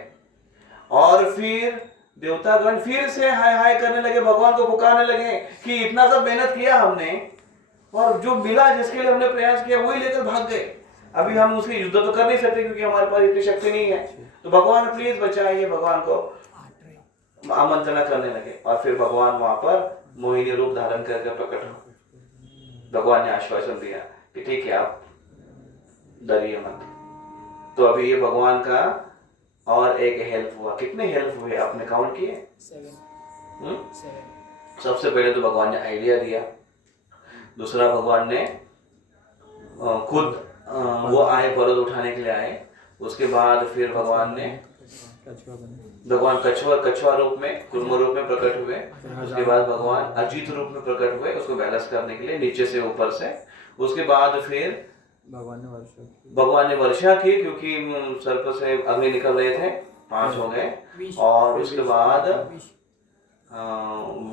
और फिर देवतागण फिर से हाय हाय करने लगे, भगवान को पुकारने लगे कि इतना सब मेहनत किया हमने, और जो मिला जिसके लिए हमने प्रयास किया वही लेकर भाग गए। अभी हम उसकी युद्ध तो कर नहीं सकते क्योंकि हमारे पास इतनी शक्ति नहीं है, तो भगवान प्लीज बचाइए। भगवान को आमंत्रण करने लगे, और फिर भगवान वहां पर मोहिनी रूप धारण करके प्रकट हो। भगवान ने आश्वासन दिया कि ठीक है, आप डरिए मत। तो अभी ये भगवान का और एक हेल्प हुआ। कितने हेल्प हुए आपने काउंट किए? 7। सबसे पहले तो भगवान ने आइडिया दिया, दूसरा भगवान ने खुद वो आए, पर्वत उठाने के लिए आए। उसके बाद फिर भगवान कछुआ रूप में, कुर्म रूप में प्रकट हुए। उसके बाद भगवान अजीत रूप में प्रकट हुए, उसको बैलेंस करने के लिए नीचे से ऊपर से। उसके बाद फिर भगवान ने वर्षा की, क्योंकि सर्प से अग्नि निकल रहे थे, 5 हो गए। और उसके बाद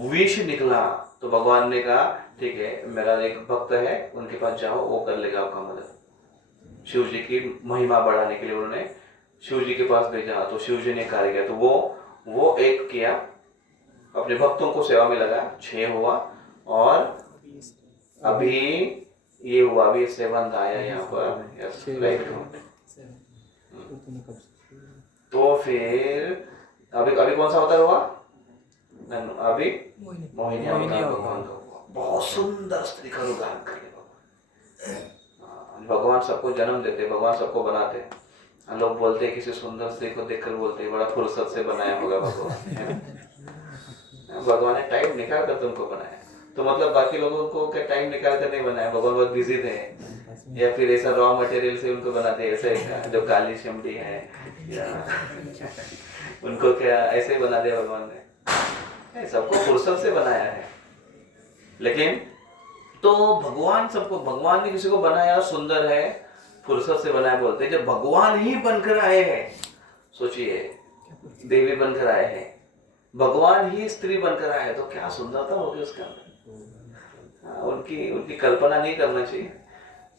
विष निकला, तो भगवान ने कहा ठीक है, मेरा एक भक्त है, उनके पास जाओ, वो कर लेगा आपका मदद। शिव जी की महिमा बढ़ाने के लिए उन्होंने शिव जी के पास भेजा, तो शिव जी ने कार्य किया। तो वो एक किया, अपने भक्तों को सेवा में लगा, 6 हुआ। और अभी ये हुआ, अभी 7 आया यहाँ पर, राइट। तो फिर अभी कौन सा अवतार हुआ? अभी मोहिनी अवतार भगवान का हुआ। बहुत सुंदर स्त्री का रूप धारण कर लिया भगवान। सबको जन्म देते, भगवान सबको बनाते। हम लोग बोलते हैं, किसी सुंदर स्त्री को देखकर बोलते हैं बड़ा फुर्सत से बनाया होगा भगवान। भगवान ने टाइम निकाल कर तुमको बनाया, तो मतलब बाकी लोगों को क्या टाइम निकाल कर नहीं बनाया, भगवान बहुत बिजी थे, या फिर ऐसा रॉ मटेरियल से उनको बनाते हैं, ऐसे जो काली शिमटी है या उनको क्या ऐसे ही बना दिया भगवान ने। सबको फुर्सत से बनाया है। लेकिन तो भगवान ने किसी को बनाया सुंदर है, फुर्सत से बनाया बोलते हैं। जब भगवान ही बनकर आए हैं, सोचिए, देवी बनकर आए हैं, भगवान ही स्त्री बनकर आए हैं, तो क्या सुंदरता होगी उसके अंदर। उनकी कल्पना नहीं करना चाहिए,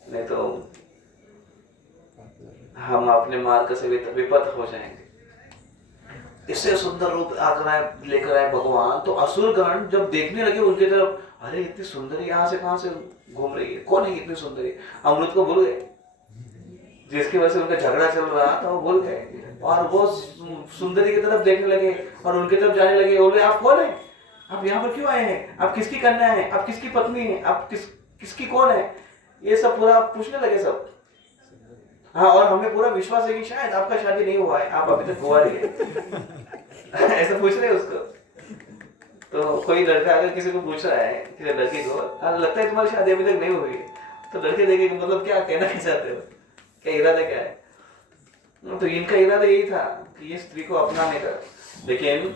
नहीं तो हम अपने मार्ग से विपत हो जाएंगे। इससे सुंदर रूप लेकर आए भगवान, तो असुरगण जब देखने लगे उनकी तरफ, अरे इतनी सुंदरी यहाँ से कहाँ से घूम रही है, कौन है इतनी सुंदरी? अमृत को भूल गए, जिसकी वजह से उनका झगड़ा चल रहा था वो भूल गए, और वो सुंदरी की तरफ देखने लगे और उनकी तरफ जाने लगे। बोले आप कौन है? आप यहाँ पर क्यों आए हैं? आप किसकी कन्या है? आप किसकी पत्नी है? आप किसकी कौन है? ये सब पूरा पूछने लगे सब। हाँ, और हमें पूरा विश्वास है कि शायद आपका शादी नहीं हुआ है, आप अभी तक कुंवारी है। ऐसा पूछ रहे उसको। तो कोई लड़का अगर किसी को पूछ रहा है, किसी लड़की को, हाँ लगता है तुम्हारी शादी अभी तक नहीं हुई है, तो लड़के देखेंगे मतलब क्या कहना चाहते हो, क्या इरादा क्या है। तो इनका इरादा यही था कि ये स्त्री को अपनाने का। लेकिन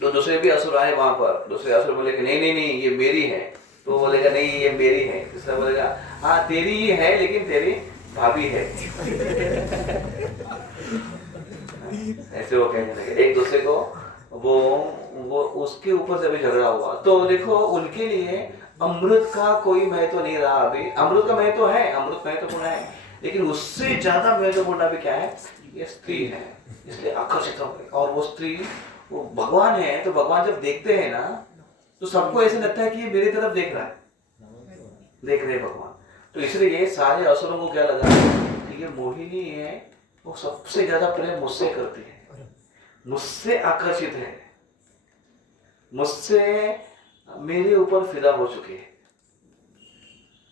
तो दूसरे भी असुर आए वहां पर, दूसरे असुर बोले कि नहीं नहीं नहीं ये मेरी है, तो वो बोलेगा नहीं ये मेरी है, तीसरा बोलेगा हाँ तेरी ही है लेकिन तेरी भाभी है। ऐसे वो कहने लगे एक दूसरे को, वो उसके ऊपर से अभी झगड़ा हुआ। तो देखो उनके लिए अमृत का कोई महत्व नहीं रहा अभी, अमृत का महत्व है, अमृत महत्वपूर्ण है, लेकिन उससे ज्यादा महत्वपूर्ण अभी क्या है, ये स्त्री है, इसलिए आकर्षित हो गए। और वो स्त्री वो भगवान है, तो भगवान जब देखते हैं ना तो सबको ऐसे लगता है कि ये मेरी तरफ देख रहा है, देख रहे भगवान। तो इसलिए सारे असुरों को क्या लगा कि ये मोहिनी है, वो सबसे ज्यादा प्रेम मुझसे करती है, मुझसे आकर्षित है, मुझसे मेरे ऊपर फिदा हो चुकी है।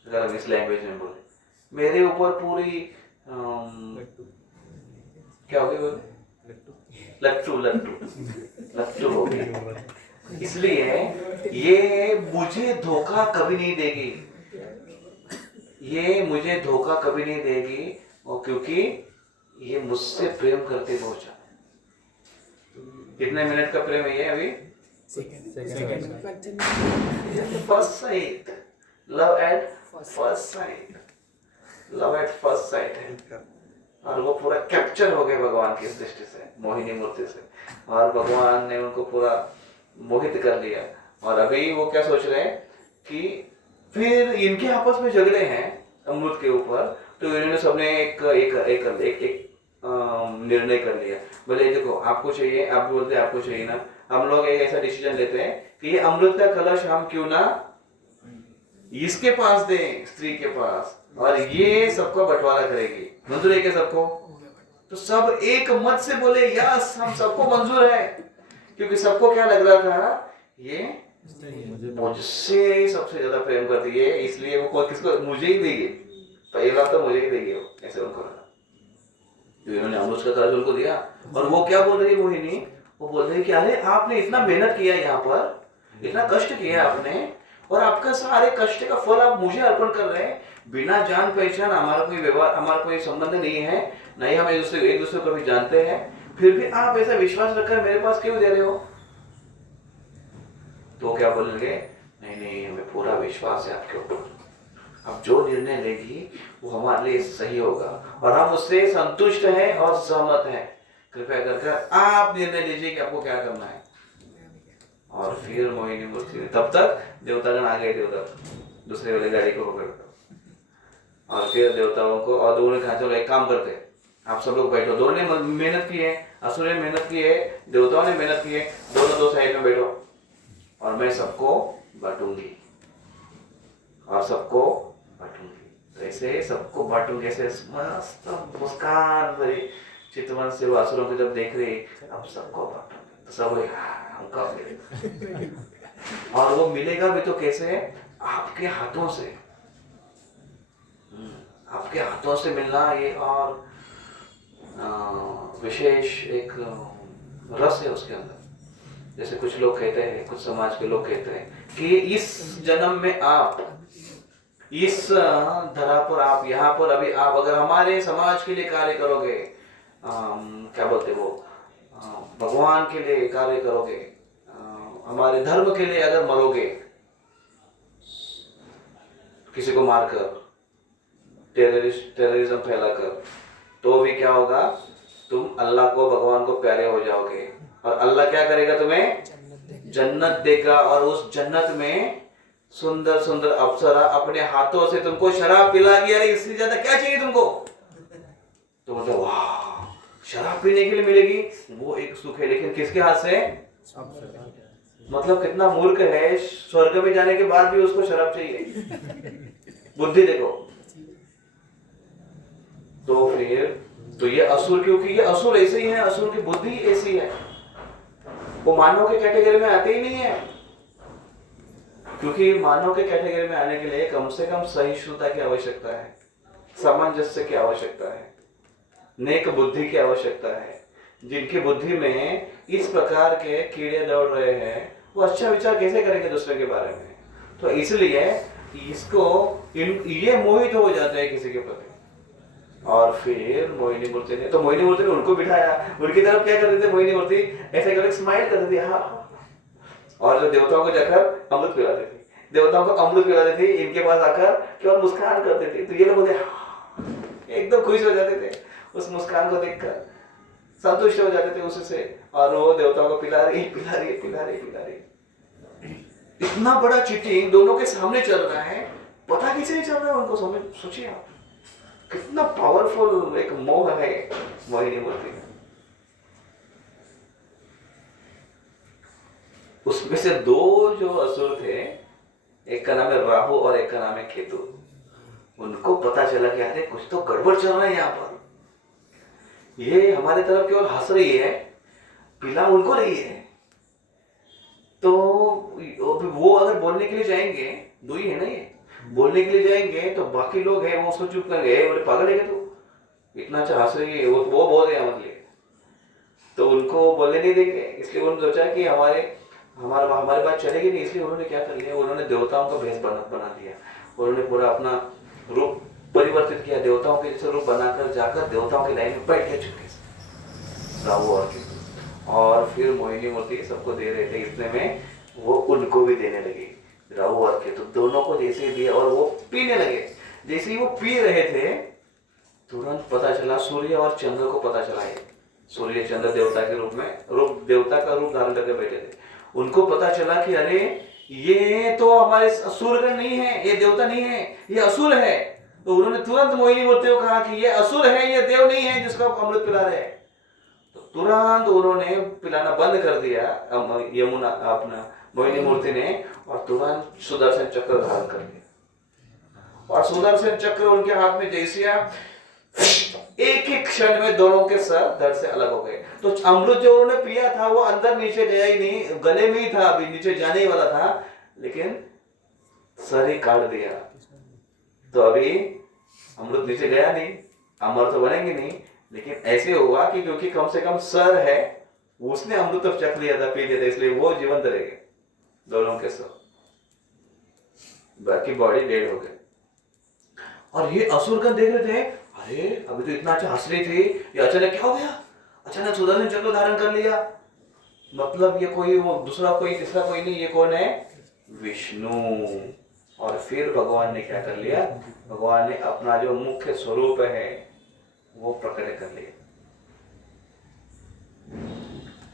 अगर हम इस लैंग्वेज में बोले, मेरे ऊपर पूरी क्या हो गई बोले, लट्टू लट्टू लट्टू हो गई। इसलिए ये मुझे धोखा कभी नहीं देगी, ये मुझे धोखा कभी नहीं देगी, और क्योंकि ये मुझसे प्रेम करते पहुंचा। कितने मिनट का प्रेम है ये अभी, first sight, love at first sight, love at first sight है। और वो पूरा कैप्चर हो गए भगवान की दृष्टि से, मोहिनी मूर्ति से, और भगवान ने उनको पूरा मोहित कर लिया। और अभी वो क्या सोच रहे हैं कि फिर इनके आपस में झगड़े हैं अमृत के ऊपर, तो इन्होंने सबने एक एक एक एक, एक निर्णय कर लिया। बोले देखो आपको चाहिए, आप भी बोलते हैं आपको चाहिए ना, हम लोग एक ऐसा डिसीजन लेते हैं कि ये अमृत का कलश हम क्यों ना इसके पास दें, स्त्री के पास, और ये सबका बंटवारा करेगी। मंजूर है क्या सबको? तो सब एक मत से बोले यस, हम सबको मंजूर है, क्योंकि सबको क्या लग रहा था, ये मुझसे सबसे ज्यादा प्रेम करती है, इसलिए वो किसको, मुझे ही देगी, पहली बार तो मुझे ही देगी वो, ऐसे उनको लगा। जो इन्होंने अमृत का कलश उनको दिया, और वो क्या बोल रही है मोहिनी, वो बोल रही है कि अरे आपने इतना मेहनत किया, यहाँ पर इतना कष्ट किया आपने, और आपका सारे कष्ट का फल आप मुझे अर्पण कर रहे हैं, बिना जान पहचान, हमारा कोई व्यवहार, हमारा कोई संबंध नहीं है, नहीं हम एक दूसरे को भी जानते हैं, फिर भी आप ऐसा विश्वास रखकर मेरे पास क्यों दे रहे हो? तो क्या बोलेंगे, नहीं नहीं हमें पूरा विश्वास है आपके ऊपर, अब जो निर्णय लेगी वो हमारे लिए सही होगा, और हम उससे संतुष्ट हैं और सहमत हैं, कृपया करके आप निर्णय लीजिए कि आपको क्या करना है। और फिर मोहिनी मूर्ति, तब तक देवतागण आ गए थे उधर, दूसरे वाले गाड़ी को होकर, और फिर देवताओं को, और दोनों ने कहा चलो एक काम करते, आप सब लोग बैठो, दोनों ने मेहनत की है, असुर ने मेहनत की है, देवताओं ने मेहनत की है, दोनों दो साइड में बैठो, और मैं सबको बांटूंगी, और सबको बांटूंगी। तो ऐसे सबको बांटूंगी, ऐसे मस्त मुस्कान भरी चितवन से वो असुरों को जब देख रही, अब सबको बांटूंगी, तो सब हमका और वो मिलेगा भी तो कैसे, आपके हाथों से, आपके हाथों से मिलना, ये और विशेष एक रस है उसके अंदर। जैसे कुछ लोग कहते हैं, कुछ समाज के लोग कहते हैं कि इस जन्म में आप इस धरा पर, आप यहाँ पर अभी आप अगर हमारे समाज के लिए कार्य करोगे, क्या बोलते वो, भगवान के लिए कार्य करोगे, हमारे धर्म के लिए अगर मरोगे, किसी को मारकर, टेररिज्म फैलाकर, तो भी क्या होगा, तुम अल्लाह को, भगवान को प्यारे हो जाओगे, और अल्लाह क्या करेगा, तुम्हें जन्नत देगा, और उस जन्नत में सुंदर सुंदर अप्सरा अपने हाथों से तुमको शराब पिलाएगी। अरे इससे ज्यादा क्या चाहिए तुमको? तो मतलब वाह, शराब पीने के लिए मिलेगी, वो एक सुख है, लेकिन किसके हाथ से? मतलब कितना मूर्ख है, स्वर्ग में जाने के बाद भी उसको शराब चाहिए। बुद्धि देखो। तो फिर तो ये असुर, क्योंकि ये असुर ऐसे ही है, असुर की बुद्धि ऐसी है, वो मानव के कैटेगरी में आते ही नहीं है, क्योंकि मानव के कैटेगरी में आने के लिए कम से कम सहिष्णुता की आवश्यकता है, सामंजस्य की आवश्यकता है, नेक बुद्धि की आवश्यकता है। जिनकी बुद्धि में इस प्रकार के कीड़े दौड़ रहे हैं, वो अच्छा विचार कैसे करेंगे दूसरे के बारे में? तो इसलिए इसको ये मोहित हो जाते हैं किसी के प्रति। और फिर मोहिनी मूर्ति ने उनको बिठाया, उनकी तरफ क्या कर रही थी मोहिनी मूर्ति, ऐसे करके स्माइल कर रही थी, हाँ और जो देवताओं को जाकर अमृत पिलाते थे, देवताओं को अमृत पिलाते थे, इनके पास आकर केवल मुस्कान करते थे। तो ये लोग बोले एकदम खुश हो जाते थे उस मुस्कान को देखकर, संतुष्ट हो जाते थे उससे, और वो देवताओं को पिला रही पिला रही पिला रही पिला रही। इतना बड़ा चीटिंग दोनों के सामने चल रहा है, पता कैसे नहीं चल रहा है उनको, समझ सोचिए आप कितना पावरफुल एक मोह है मोहिनी मूर्ति का। उसमें से दो जो असुर थे, एक का नाम है राहु और एक का नाम है केतु, उनको पता चला कि अरे कुछ तो गड़बड़ चल रहा है यहाँ पर, ये हमारे तरफ केवल हंस रही है, पिला उनको रही है। तो वो अगर बोलने के लिए जाएंगे, दो ही है ना ये, बोलने के लिए जाएंगे तो बाकी लोग हैं वो उसको चुप कर गए, बोले पागल है क्या तू, इतना अच्छा हंस रही है, वो बोल रहे हैं मतलब, तो उनको बोलने नहीं देंगे। इसलिए उन्होंने सोचा कि हमारे बात चलेगी नहीं, इसलिए उन्होंने क्या कर लिया, उन्होंने देवताओं का भेष बना दिया, उन्होंने पूरा अपना रूप परिवर्तित किया, देवताओं के जैसे रूप बनाकर जाकर देवताओं की लाइन में बैठ गए चुपके से राहु और केतु, और फिर मोहिनी मूर्ति सबको दे रहे थे, इतने में वो उनको भी देने लगे, राहु और केतु दोनों को जैसे दिया और वो पीने लगे। जैसे ही वो पी रहे थे तुरंत पता चला, सूर्य और चंद्र को पता चला, है सूर्य चंद्र देवता के रूप में देवता का रूप धारण करके बैठे थे, उनको पता चला कि अरे ये तो हमारे सूर्य नहीं है, ये देवता नहीं है, ये असुर है। तो उन्होंने तुरंत मोहिनी मूर्ति को कहा कि ये असुर है, ये देव नहीं है जिसको आप अमृत पिला रहे हैं। तो तुरंत उन्होंने पिलाना बंद कर दिया यमुना अपना मोहिनी मूर्ति ने, और तुरंत सुदर्शन चक्र धारण कर लिया, और सुदर्शन चक्र उनके हाथ में जैसे एक ही क्षण में दोनों के सर धड़ से अलग हो गए। तो अमृत जो उन्होंने पिया था वो अंदर नीचे गया ही नहीं, गले में ही था, अभी नीचे जाने ही वाला था, लेकिन सर ही काट दिया। तो अभी अमृत नीचे गया नहीं, अमर तो बनेंगे नहीं, लेकिन ऐसे हुआ कि क्योंकि कम से कम सर है, उसने अमृत तो चख लिया था, पी लिया था, इसलिए वो जीवंत रह गए दोनों के सर, बाकी बॉडी डेड हो गए। और ये असुरगण देख रहे थे, अरे अभी तो इतना अच्छा हंस रही थी, ये अचानक क्या हो गया, अचानक सुदर्शन चक्र धारण कर लिया, मतलब ये कोई वो दूसरा कोई तीसरा कोई नहीं, ये कौन है, विष्णु। और फिर भगवान ने क्या कर लिया, भगवान ने अपना जो मुख्य स्वरूप है वो प्रकट कर लिया,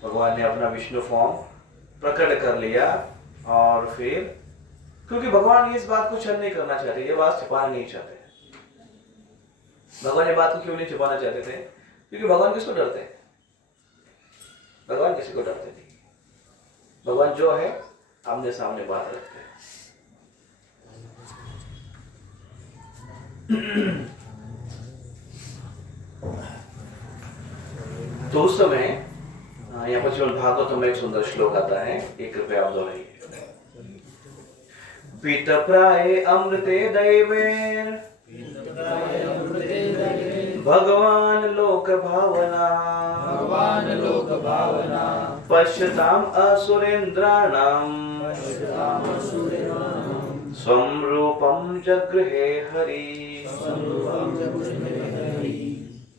भगवान ने अपना विष्णु फॉर्म प्रकट कर लिया। और फिर क्योंकि भगवान इस बात को छल नहीं करना चाहते, ये बात छिपाना नहीं चाहते। भगवान ये बात को क्यों नहीं छिपाना चाहते थे, क्योंकि भगवान किसको डरते हैं, भगवान किसी को डरते नहीं, भगवान जो है आमने सामने बात रखते हैं। तो उस समय यहाँ पर श्रीमद् भागवत में एक सुंदर श्लोक आता है, एक कृपया आप दोहराइए। पीत प्राय अमृते दैवेन भगवान लोक भावना पश्यताम असुरेन्द्राणाम स्वं रूपम जगृहे हरि।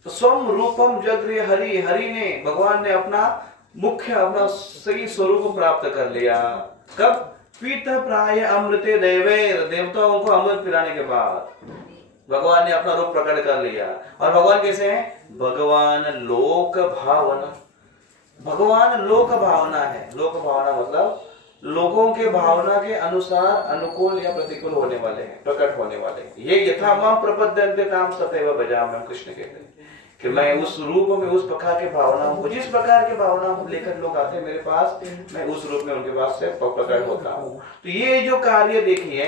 तो स्वं रूपम जगृहे हरि, हरि ने भगवान ने अपना सही स्वरूप प्राप्त कर लिया। कब, पीत प्राय अमृते दैवेर, देवताओं को अमृत पिलाने के बाद भगवान ने अपना रूप प्रकट कर लिया। और भगवान कैसे हैं, भगवान लोक भावना, भगवान लोक भावना है। लोक भावना मतलब लोगों के भावना के अनुसार अनुकूल या प्रतिकूल होने वाले हैं, प्रकट होने वाले हैं। ये यथा माम प्रपद्यन्ते ताम तथैव भजाम्यहम्, कृष्ण कहते हैं कि मैं उस रूप में उस प्रकार के भावनाओं को, जिस प्रकार के भावनाओं को लेकर लोग आते हैं मेरे पास, मैं उस रूप में उनके पास से प्रकट होता हूँ। तो ये जो कार्य देखिए,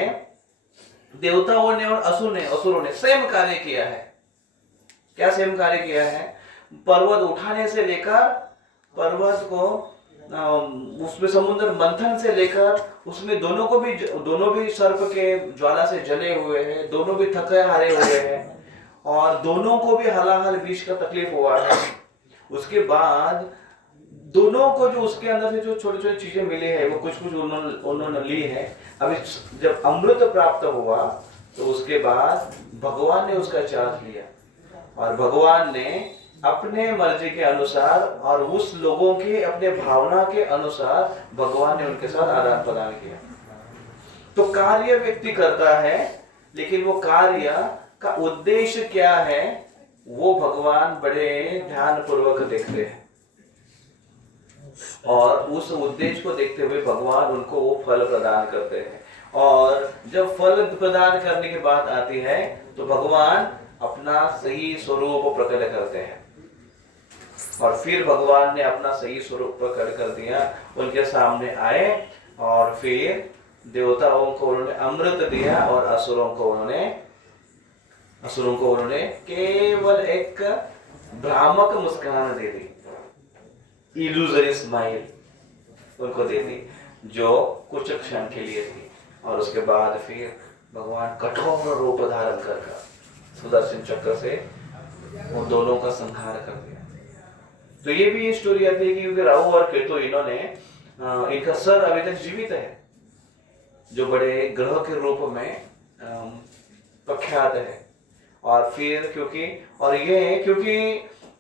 देवताओं ने और असुरों ने सेम कार्य किया है। क्या सेम कार्य किया है, पर्वत उठाने से लेकर, पर्वत को उसमें समुद्र मंथन से लेकर, उसमें दोनों भी सर्प के ज्वाला से जले हुए हैं, दोनों भी थके हारे हुए हैं, और दोनों को भी हलाहल विष का तकलीफ हुआ है। उसके बाद दोनों को जो उसके अंदर से जो छोटी छोटी चीजें मिली है, वो कुछ उन्होंने ली है। अभी जब अमृत प्राप्त हुआ तो उसके बाद भगवान ने उसका चार्ज लिया, और भगवान ने अपने मर्जी के अनुसार और उस लोगों के अपने भावना के अनुसार भगवान ने उनके साथ आदान प्रदान किया। तो कार्य व्यक्ति करता है, लेकिन वो कार्य का उद्देश्य क्या है वो भगवान बड़े ध्यान पूर्वक देखते हैं, और उस उद्देश्य को देखते हुए भगवान उनको वो फल प्रदान करते हैं। और जब फल प्रदान करने की बात आती है तो भगवान अपना सही स्वरूप प्रकट करते हैं, और फिर भगवान ने अपना सही स्वरूप प्रकट कर दिया, उनके सामने आए और फिर देवताओं को उन्होंने अमृत दिया और असुरों को उन्होंने केवल एक भ्रामक मुस्कान दे दी, इल्यूजरी स्माइल उनको दे दी, जो कुछ क्षण के लिए थी। और उसके बाद फिर भगवान कठोर रूप धारण कर सुदर्शन चक्र से उन दोनों का संहार कर दिया। तो ये भी स्टोरी आती है कि क्योंकि राहु और केतु इन्होंने इनका सर अभी तक जीवित है, जो बड़े ग्रह के रूप में प्रख्यात है। और फिर क्योंकि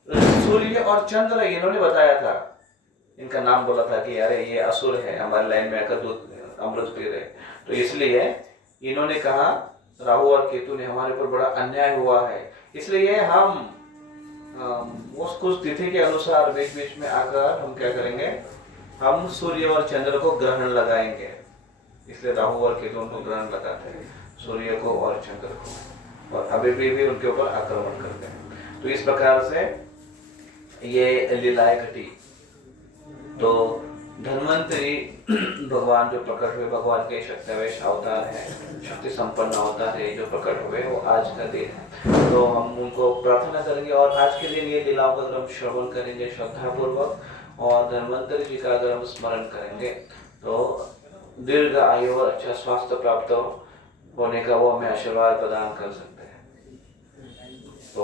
सूर्य और चंद्र इन्होंने बताया था, इनका नाम बोला था कि अरे ये असुर है, हमारे लाइन में आकर दूध अमृत पी रहे, तो इसलिए इन्होंने कहा, राहु और केतु ने हमारे ऊपर बड़ा अन्याय हुआ है, इसलिए हम उस कुछ तिथि के अनुसार बीच बीच में आकर हम क्या करेंगे, हम सूर्य और चंद्र को ग्रहण लगाएंगे। इसलिए राहु और केतु उनको ग्रहण लगाते हैं, सूर्य को और चंद्र को, और अभी भी उनके ऊपर आक्रमण करते हैं। तो इस प्रकार से ये लीलाएं घटी। तो धन्वंतरी भगवान जो प्रकट हुए, भगवान के शक्तिवेश अवतार है, शक्ति संपन्न अवतार है, जो प्रकट हुए वो आज का दिन है। तो हम उनको प्रार्थना करेंगे और आज के दिन ये लीलाओं का अगर हम श्रवण करेंगे श्रद्धा पूर्वक और धन्वंतरी जी का अगर हम स्मरण करेंगे तो दीर्घ आयु और अच्छा स्वास्थ्य प्राप्त होने का वो हमें आशीर्वाद प्रदान कर सकते हैं। तो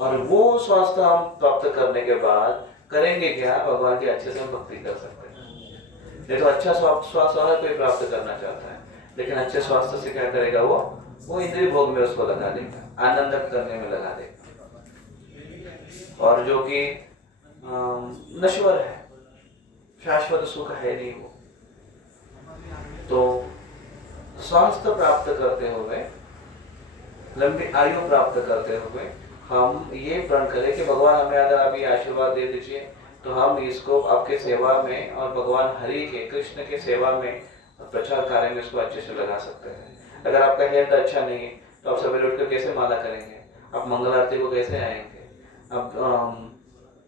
और वो स्वास्थ्य हम प्राप्त करने के बाद करेंगे क्या, भगवान की अच्छे से हम भक्ति कर सकते हैं। नहीं तो अच्छा स्वास्थ्य हर कोई प्राप्त करना चाहता है, लेकिन अच्छे स्वास्थ्य से क्या करेगा, वो इंद्रिय भोग में उसको लगा देगा, आनंद करने में लगा देगा, और जो कि नश्वर है, शाश्वत सुख है नहीं वो। तो स्वास्थ्य प्राप्त करते हुए, लंबी आयु प्राप्त करते हुए हम ये प्रण करें कि भगवान हमें अगर आप ये आशीर्वाद दे दीजिए तो हम इसको आपके सेवा में और भगवान हरि के कृष्ण के सेवा में प्रचार कार्य में इसको अच्छे से लगा सकते हैं। अगर आपका हेल्थ अच्छा नहीं है तो आप सवेरे उठकर कैसे माला करेंगे, आप मंगल आरती को कैसे आएंगे, अब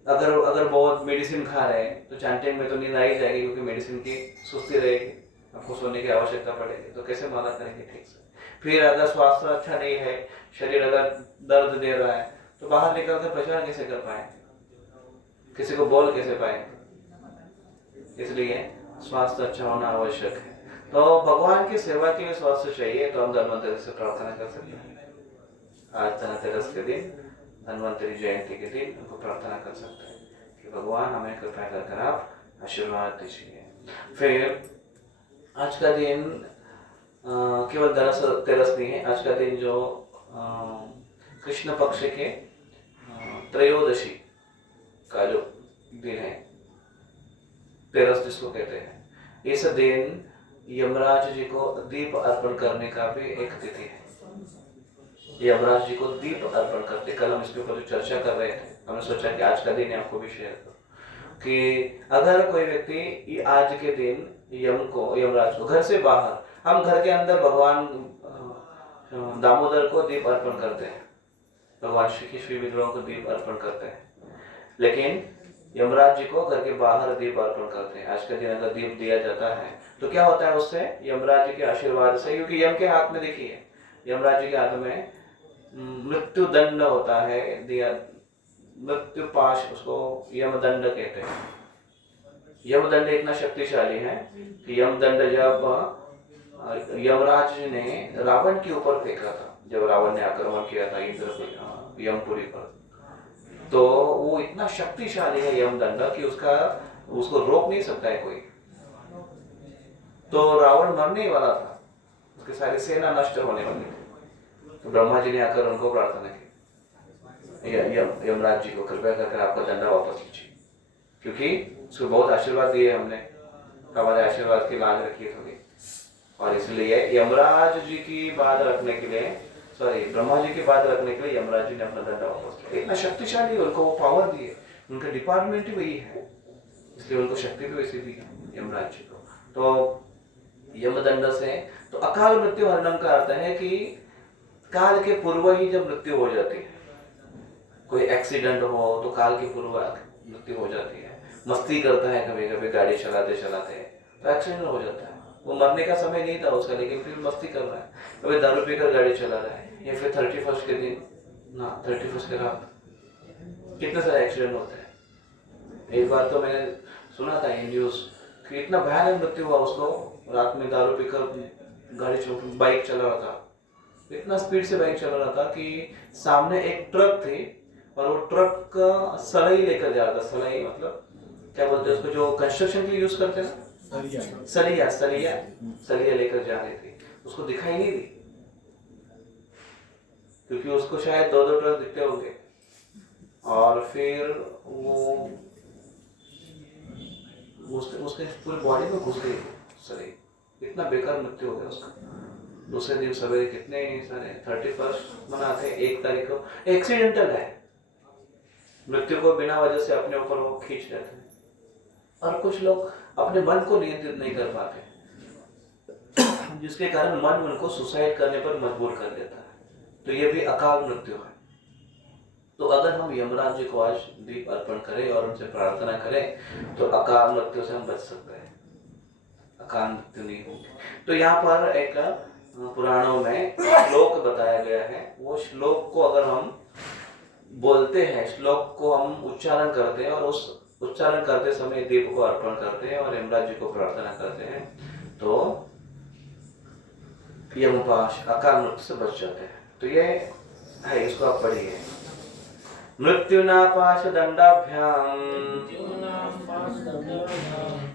अगर बहुत मेडिसिन खा रहे हैं तो चैंटिंग में तो नींद आ ही जाएगी, क्योंकि मेडिसिन की सुस्ती रहेगी, आपको सोने की आवश्यकता पड़ेगी, तो कैसे माला करेंगे ठीक से। फिर अगर स्वास्थ्य अच्छा नहीं है, शरीर अगर दर्द दे रहा है, तो बाहर निकल कर प्रचार कैसे कर पाएंगे, किसी को बोल कैसे पाएंगे। इसलिए स्वास्थ्य अच्छा होना आवश्यक है। तो भगवान की सेवा के लिए स्वास्थ्य चाहिए, तो हम धन्वंतरी से प्रार्थना कर सकते हैं। आज धनतेरस के दिन, धन्वंतरी जयंती के दिन उनको प्रार्थना कर सकते हैं कि भगवान हमें कृपया कर आप आशीर्वाद दीजिए। फिर आज का दिन केवल धनतेरस नहीं है, आज का दिन जो कृष्ण पक्ष के त्रयोदशी का जो दिन है, तेरस जिसको कहते हैं, इस दिन यमराज जी को दीप अर्पण करने का भी एक तिथि है। यमराज जी को दीप अर्पण करते, कल हम इसके ऊपर चर्चा कर रहे थे, हमने सोचा कि आज का दिन आपको भी शेयर करो कि अगर कोई व्यक्ति आज के दिन यमराज को घर से बाहर, हम घर के अंदर भगवान दामोदर को दीप अर्पण करते हैं, भगवान श्री विग्रहों को दीप अर्पण करते हैं, लेकिन यमराज जी को घर के बाहर दीप अर्पण करते हैं। आज के दिन अगर दीप दिया जाता है तो क्या होता है, उससे यमराज जी के आशीर्वाद से, क्योंकि यम के हाथ में देखिए, यमराज जी के हाथ में मृत्यु दंड होता है दिया, मृत्यु पाश, उसको यमदंड कहते हैं। यमदंड इतना शक्तिशाली है कि यमदंड जब यमराज जी ने रावण के ऊपर फेंका था, जब रावण ने आक्रमण किया था इंद्र यमपुरी पर, तो वो इतना शक्तिशाली है यमदंड कि उसको रोक नहीं सकता है कोई। तो रावण मरने वाला था, उसकी सारी सेना नष्ट होने वाली थी, तो ब्रह्मा जी ने आकर उनको प्रार्थना की यमराज जी को कृपया करके आपका दंडा वापस लीजिए, क्योंकि उसको बहुत आशीर्वाद दिए हमने, हमारे आशीर्वाद की लाज रखी है थोड़ी, और इसलिए यमराज जी की बात रखने के लिए, सॉरी ब्रह्मा जी की बात रखने के लिए यमराज जी ने अपना दंडा वापस लिया। इतना शक्तिशाली उनको वो पावर दिए, उनका डिपार्टमेंट ही वही है, इसलिए उनको शक्ति भी वैसी दी यमराज जी को। तो यमदंड से तो अकाल मृत्यु हरणम का अर्थ है कि काल के पूर्व ही जब मृत्यु हो जाती है, कोई एक्सीडेंट हो तो काल के पूर्व मृत्यु हो जाती है। मस्ती करता है कभी कभी गाड़ी चलाते चलाते तो एक्सीडेंट हो जाता है, वो मरने का समय नहीं था उसका, लेकिन फिर मस्ती कर रहा है, कभी दारू पीकर गाड़ी चला रहा है, या फिर 31 के दिन ना 31 के रात कितने सारे एक्सीडेंट होते हैं। एक बार तो मैंने सुना था ये न्यूज कि इतना भयानक मृत्यु हुआ उसको, रात में दारू पीकर गाड़ी बाइक चला रहा था, इतना स्पीड से बाइक चला रहा था कि सामने एक ट्रक थी और वो ट्रक का सलाई लेकर जा रहा था। सलाई मतलब क्या बोलते हैं उसको, जो कंस्ट्रक्शन के लिए यूज करते हैं ना, सरिया सरिया सरिया लेकर जा रही थी, उसको दिखाई नहीं दी क्योंकि उसको शायद दो ट्रक दिखते होंगे, और फिर वो उसके पूरी बॉडी में घुस गई सही, इतना बेकार मृत्यु हो गया उसका। दूसरे दिन सवेरे कितने सारे 31 मनाते, 1 तारीख को एक्सीडेंटल है, मृत्यु को बिना वजह से अपने ऊपर वो खींच लेते हैं। और कुछ लोग अपने मन को नियंत्रित नहीं कर पाते, जिसके कारण मन उनको सुसाइड करने पर मजबूर कर देता है, तो ये भी अकाल मृत्यु है। तो अगर हम यमराज जी को आज दीप अर्पण करें और उनसे प्रार्थना करें तो अकाल मृत्यु से हम बच सकते हैं, अकाल मृत्यु नहीं होगी। तो यहाँ पर एक पुराणों में श्लोक बताया गया है, वो श्लोक को अगर हम बोलते हैं, श्लोक को हम उच्चारण करते हैं और उस उच्चारण करते समय दीप को अर्पण करते हैं और यमराज जी को प्रार्थना करते हैं, तो यमपाश अकाल मृत्यु से बच जाते हैं। तो ये है, इसको आप पढ़िए। मृत्युनापाश दंडाभ्याम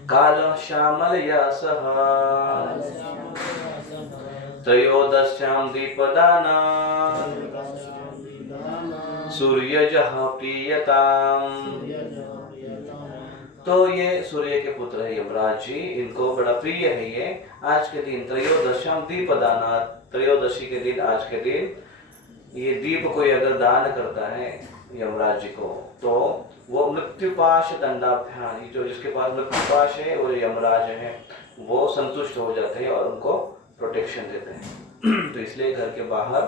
काल श्यामलया सह त्रयोदश्याम दीपदाना सूर्यजः प्रीयताम। तो ये सूर्य के पुत्र है यमराज जी, इनको बड़ा प्रिय है ये। आज के दिन त्रयोदश्याम दीपदाना, त्रयोदशी के दिन, आज के दिन ये दीप कोई अगर दान करता है यमराज जी को, तो वो मृत्युपाश दंडाभ्याम, जो जिसके पास मृत्युपाश है वो यमराज है, वो संतुष्ट हो जाते हैं और उनको प्रोटेक्शन देते हैं। तो इसलिए घर के बाहर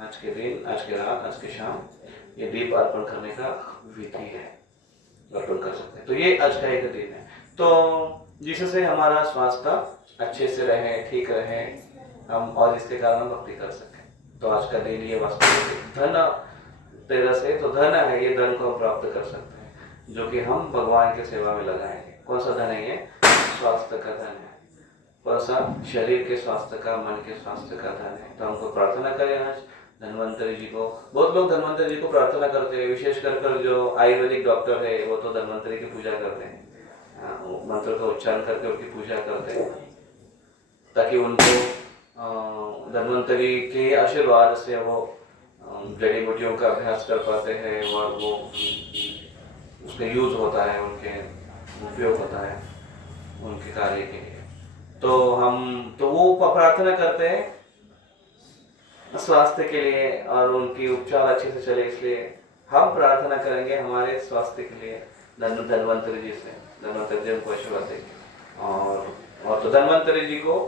आज के दिन, आज के रात, आज के शाम ये दीप अर्पण करने का विधि है, अर्पण कर सकते हैं। तो ये आज का एक दिन है, तो जिससे हमारा स्वास्थ्य अच्छे से रहे, ठीक रहे हम, और इसके कारण हम भक्ति कर सकें। तो आज का दिन ये वास्तविक धन तेरह से, तो धन है, ये धन को हम प्राप्त कर सकते हैं जो कि हम भगवान की सेवा में लगाएंगे। कौन सा धन है ये? स्वास्थ्य का धन है। कौन सा? शरीर के स्वास्थ्य का, मन के स्वास्थ्य का धन है। तो हमको प्रार्थना करें आज धन्वंतरी जी को। बहुत लोग धन्वंतरी जी को प्रार्थना करते हैं, विशेष कर जो आयुर्वेदिक डॉक्टर है वो तो धन्वंतरी की पूजा करते हैं, मंत्र का उच्चारण करके उनकी पूजा करते हैं, ताकि उनको धन्वंतरी के आशीर्वाद से वो जड़ी बूटियों का अभ्यास कर पाते हैं और वो उसका यूज होता है, उनके उपयोग होता है उनके कार्य के लिए। तो हम तो वो प्रार्थना करते हैं स्वास्थ्य के लिए और उनकी उपचार अच्छे से चले, इसलिए हम प्रार्थना करेंगे हमारे स्वास्थ्य के लिए धन्वंतरी जी से, धन्वंतरी जी हमको आशीर्वाद देंगे। और तो धन्वंतरी जी को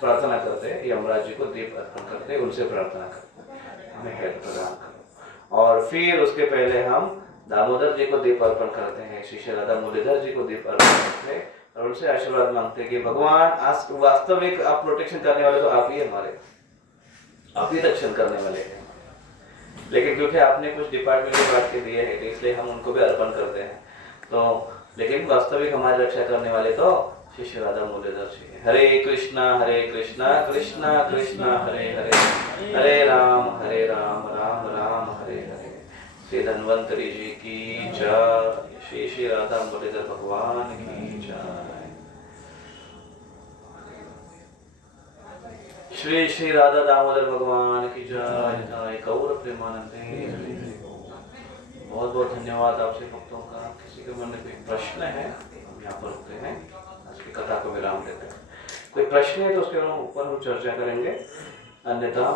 प्रार्थना करते हैं, यमराज जी को दीप अर्पण करते हैं, उनसे प्रार्थना करते हैं हमें हेल्प प्रदान करो। और फिर उसके पहले हम दामोदर जी को दीप अर्पण करते हैं, श्री श्री राधा मुरलीधर जी को दीप अर्पण करते हैं और उनसे आशीर्वाद मांगते हैं कि भगवान वास्तविक आप प्रोटेक्शन करने वाले तो आप ही हमारे, आप ही रक्षण करने वाले हैं। लेकिन क्योंकि आपने कुछ डिपार्टमेंट के बात के दिए हैं, इसलिए हम उनको भी अर्पण करते हैं। तो लेकिन वास्तविक हमारी रक्षा करने वाले तो श्री श्री राधा मुरलीधर जी हैं। हरे कृष्णा कृष्णा कृष्णा हरे हरे, हरे राम राम राम हरे हरे। श्री धन्वंतरी जी की जय, श्री श्री राधा मुरलीधर भगवान की जय, श्री श्री राधा दामोदर भगवान की जय। गौर प्रेमानंदे हरे हरे। बहुत बहुत धन्यवाद आपसे भक्तों का। किसी के मन में कोई प्रश्न है हम यहाँ पर रुकते हैं, आज की कथा को विराम देते हैं। कोई प्रश्न है तो उसके ऊपर हम चर्चा करेंगे, अन्यथा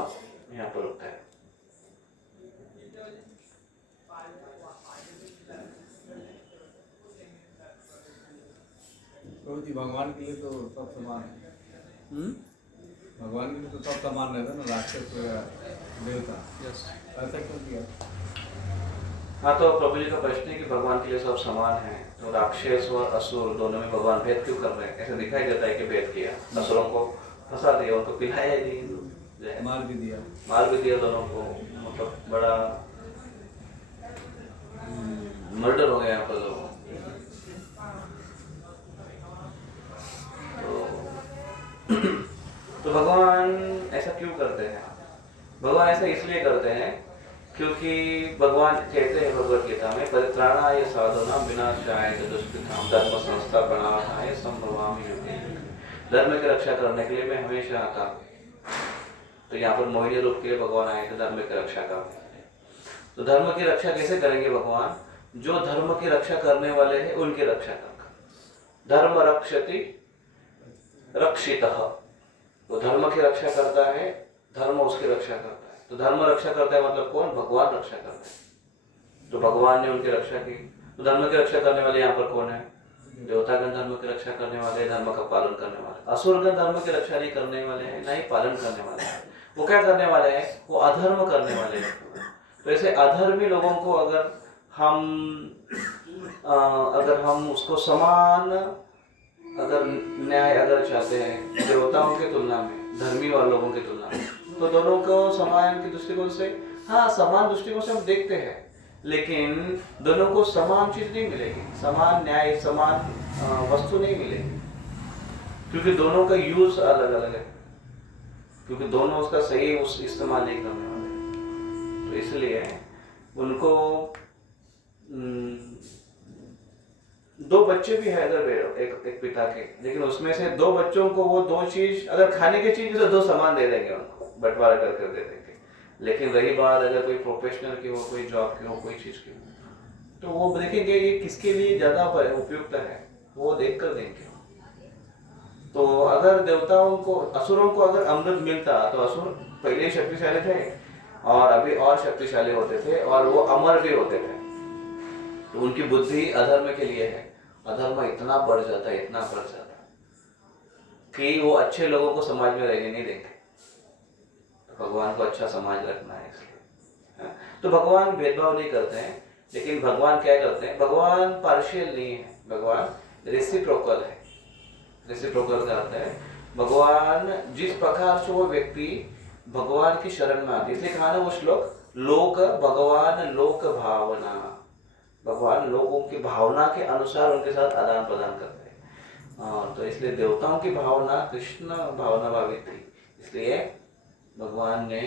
यहाँ पर रुकते हैं। प्रभु जी, भगवान के लिए तो सब समान है। भगवान के लिए तो सब समान रहता है ना, राक्षस देवता। ऐसा क्यों किया? हाँ, तो प्रभु जी का प्रश्न है कि भगवान के लिए सब समान है, तो राक्षस और असुर दोनों में भगवान भेद क्यों कर रहे हैं? ऐसा दिखाई देता है कि भेद किया, असुरों को फंसा दिया, उनको पिलाया ही नहीं, मार भी दिया। मार भी दिया दोनों को, मतलब बड़ा मर्डर हो गया यहाँ पर लोगों। तो भगवान ऐसा क्यों करते हैं? भगवान ऐसा इसलिए करते हैं क्योंकि भगवान कहते हैं भगवत गीता में, परित्राणाय साधूनां विनाशाय च दुष्कृतां धर्म संस्थापनार्थाय संभवामि युगे। धर्म की रक्षा करने के लिए मैं हमेशा आता हूँ। तो यहाँ पर मोहिनी रूप के लिए भगवान आए थे धर्म की रक्षा करने। तो धर्म की रक्षा कैसे करेंगे भगवान? जो धर्म की रक्षा करने वाले हैं उनकी रक्षा कर। धर्म रक्षति रक्षितः, वो धर्म की रक्षा करता है, धर्म उसकी रक्षा करता है। तो धर्म रक्षा करता है मतलब कौन? भगवान रक्षा करता है। तो भगवान ने उनकी रक्षा की। तो धर्म की रक्षा करने वाले यहाँ पर कौन है? देवतागण धर्म की रक्षा करने वाले, धर्म का पालन करने वाले। असुरगण धर्म की रक्षा नहीं करने वाले हैं, ना ही पालन करने वाले हैं। वो क्या करने वाले हैं? वो अधर्म करने वाले हैं। तो ऐसे अधर्मी लोगों को अगर हम उसको समान अगर न्याय अगर चाहते हैं देवताओं की तुलना में, धर्मी वाले लोगों की तुलना में, तो दोनों को समान के दृष्टिकोण से, हाँ समान दृष्टिकोण से हम देखते हैं, लेकिन दोनों को समान चीज नहीं मिलेगी, समान न्याय, समान वस्तु नहीं मिलेगी, क्योंकि दोनों का यूज अलग अलग है, क्योंकि दोनों उसका सही इस्तेमाल नहीं करने वाले। तो इसलिए उनको दो बच्चे भी है अगर एक पिता के, लेकिन उसमें से दो बच्चों को वो दो चीज, अगर खाने की चीज तो दो सामान दे देंगे, उनको बंटवारा कर दे देंगे। लेकिन रही बात अगर कोई प्रोफेशनल की हो, कोई जॉब की हो, कोई चीज की हो, तो वो देखेंगे ये किसके लिए ज्यादा उपयुक्त है, वो देख कर देंगे। तो अगर देवताओं को, असुरों को अगर अमृत मिलता तो असुर पहले शक्तिशाली थे और अभी और शक्तिशाली होते थे और वो अमर भी होते थे। तो उनकी बुद्धि अधर्म के लिए है, अधर्म इतना बढ़ जाता है, इतना बढ़ जाता है कि वो अच्छे लोगों को समाज में रहने नहीं देंगे। तो भगवान को अच्छा समाज रखना है इसलिए। तो भगवान भेदभाव नहीं करते हैं, लेकिन भगवान क्या करते हैं? भगवान पार्शियल नहीं है, भगवान रेसिप्रोकल है। रेसिप्रोकल का अर्थ है भगवान जिस प्रकार से वो व्यक्ति भगवान की शरण में आती है, इसलिए कहा ना वो श्लोक, लोक भगवान लोक भावना, भगवान लोगों की भावना के अनुसार उनके साथ आदान प्रदान करते हैं। तो इसलिए देवताओं की भावना कृष्ण भावना भावित थी, इसलिए भगवान ने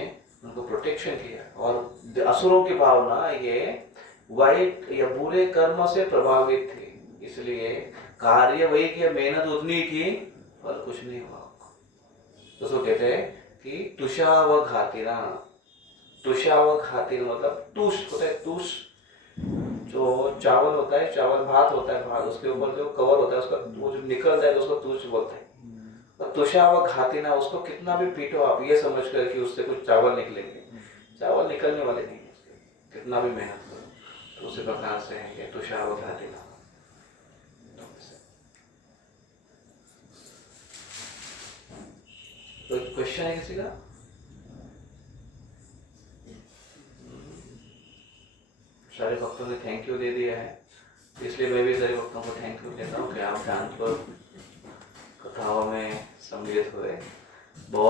उनको प्रोटेक्शन किया। और असुरों की भावना ये वाइट या बुरे कर्म से प्रभावित थी, इसलिए कार्य वही किया, मेहनत उतनी की और कुछ नहीं हुआ। तो उसको कहते हैं कि तुषाव घातिना। तुषाव घातिना मतलब तुष होता है, तुष जो चावल होता है, चावल भात होता है, भात उसके ऊपर जो कवर होता है उसका वो जो निकलता है तो उसको तुष बोलते हैं। और तुषाव घातिना, उसको कितना भी पीटो आप ये समझ कर कि उससे कुछ चावल निकलेंगे, चावल निकलने वाले नहीं है, कितना भी मेहनत करो। तो उसी प्रकार से है ये तुषाव घातिना। तो क्वेश्चन है किसी का? सारे भक्तों ने थैंक यू दे दिया है, इसलिए मैं भी सारे भक्तों को थैंक यू कहता हूँ कि आप ध्यान पर कथाओं में सम्मिलित हुए।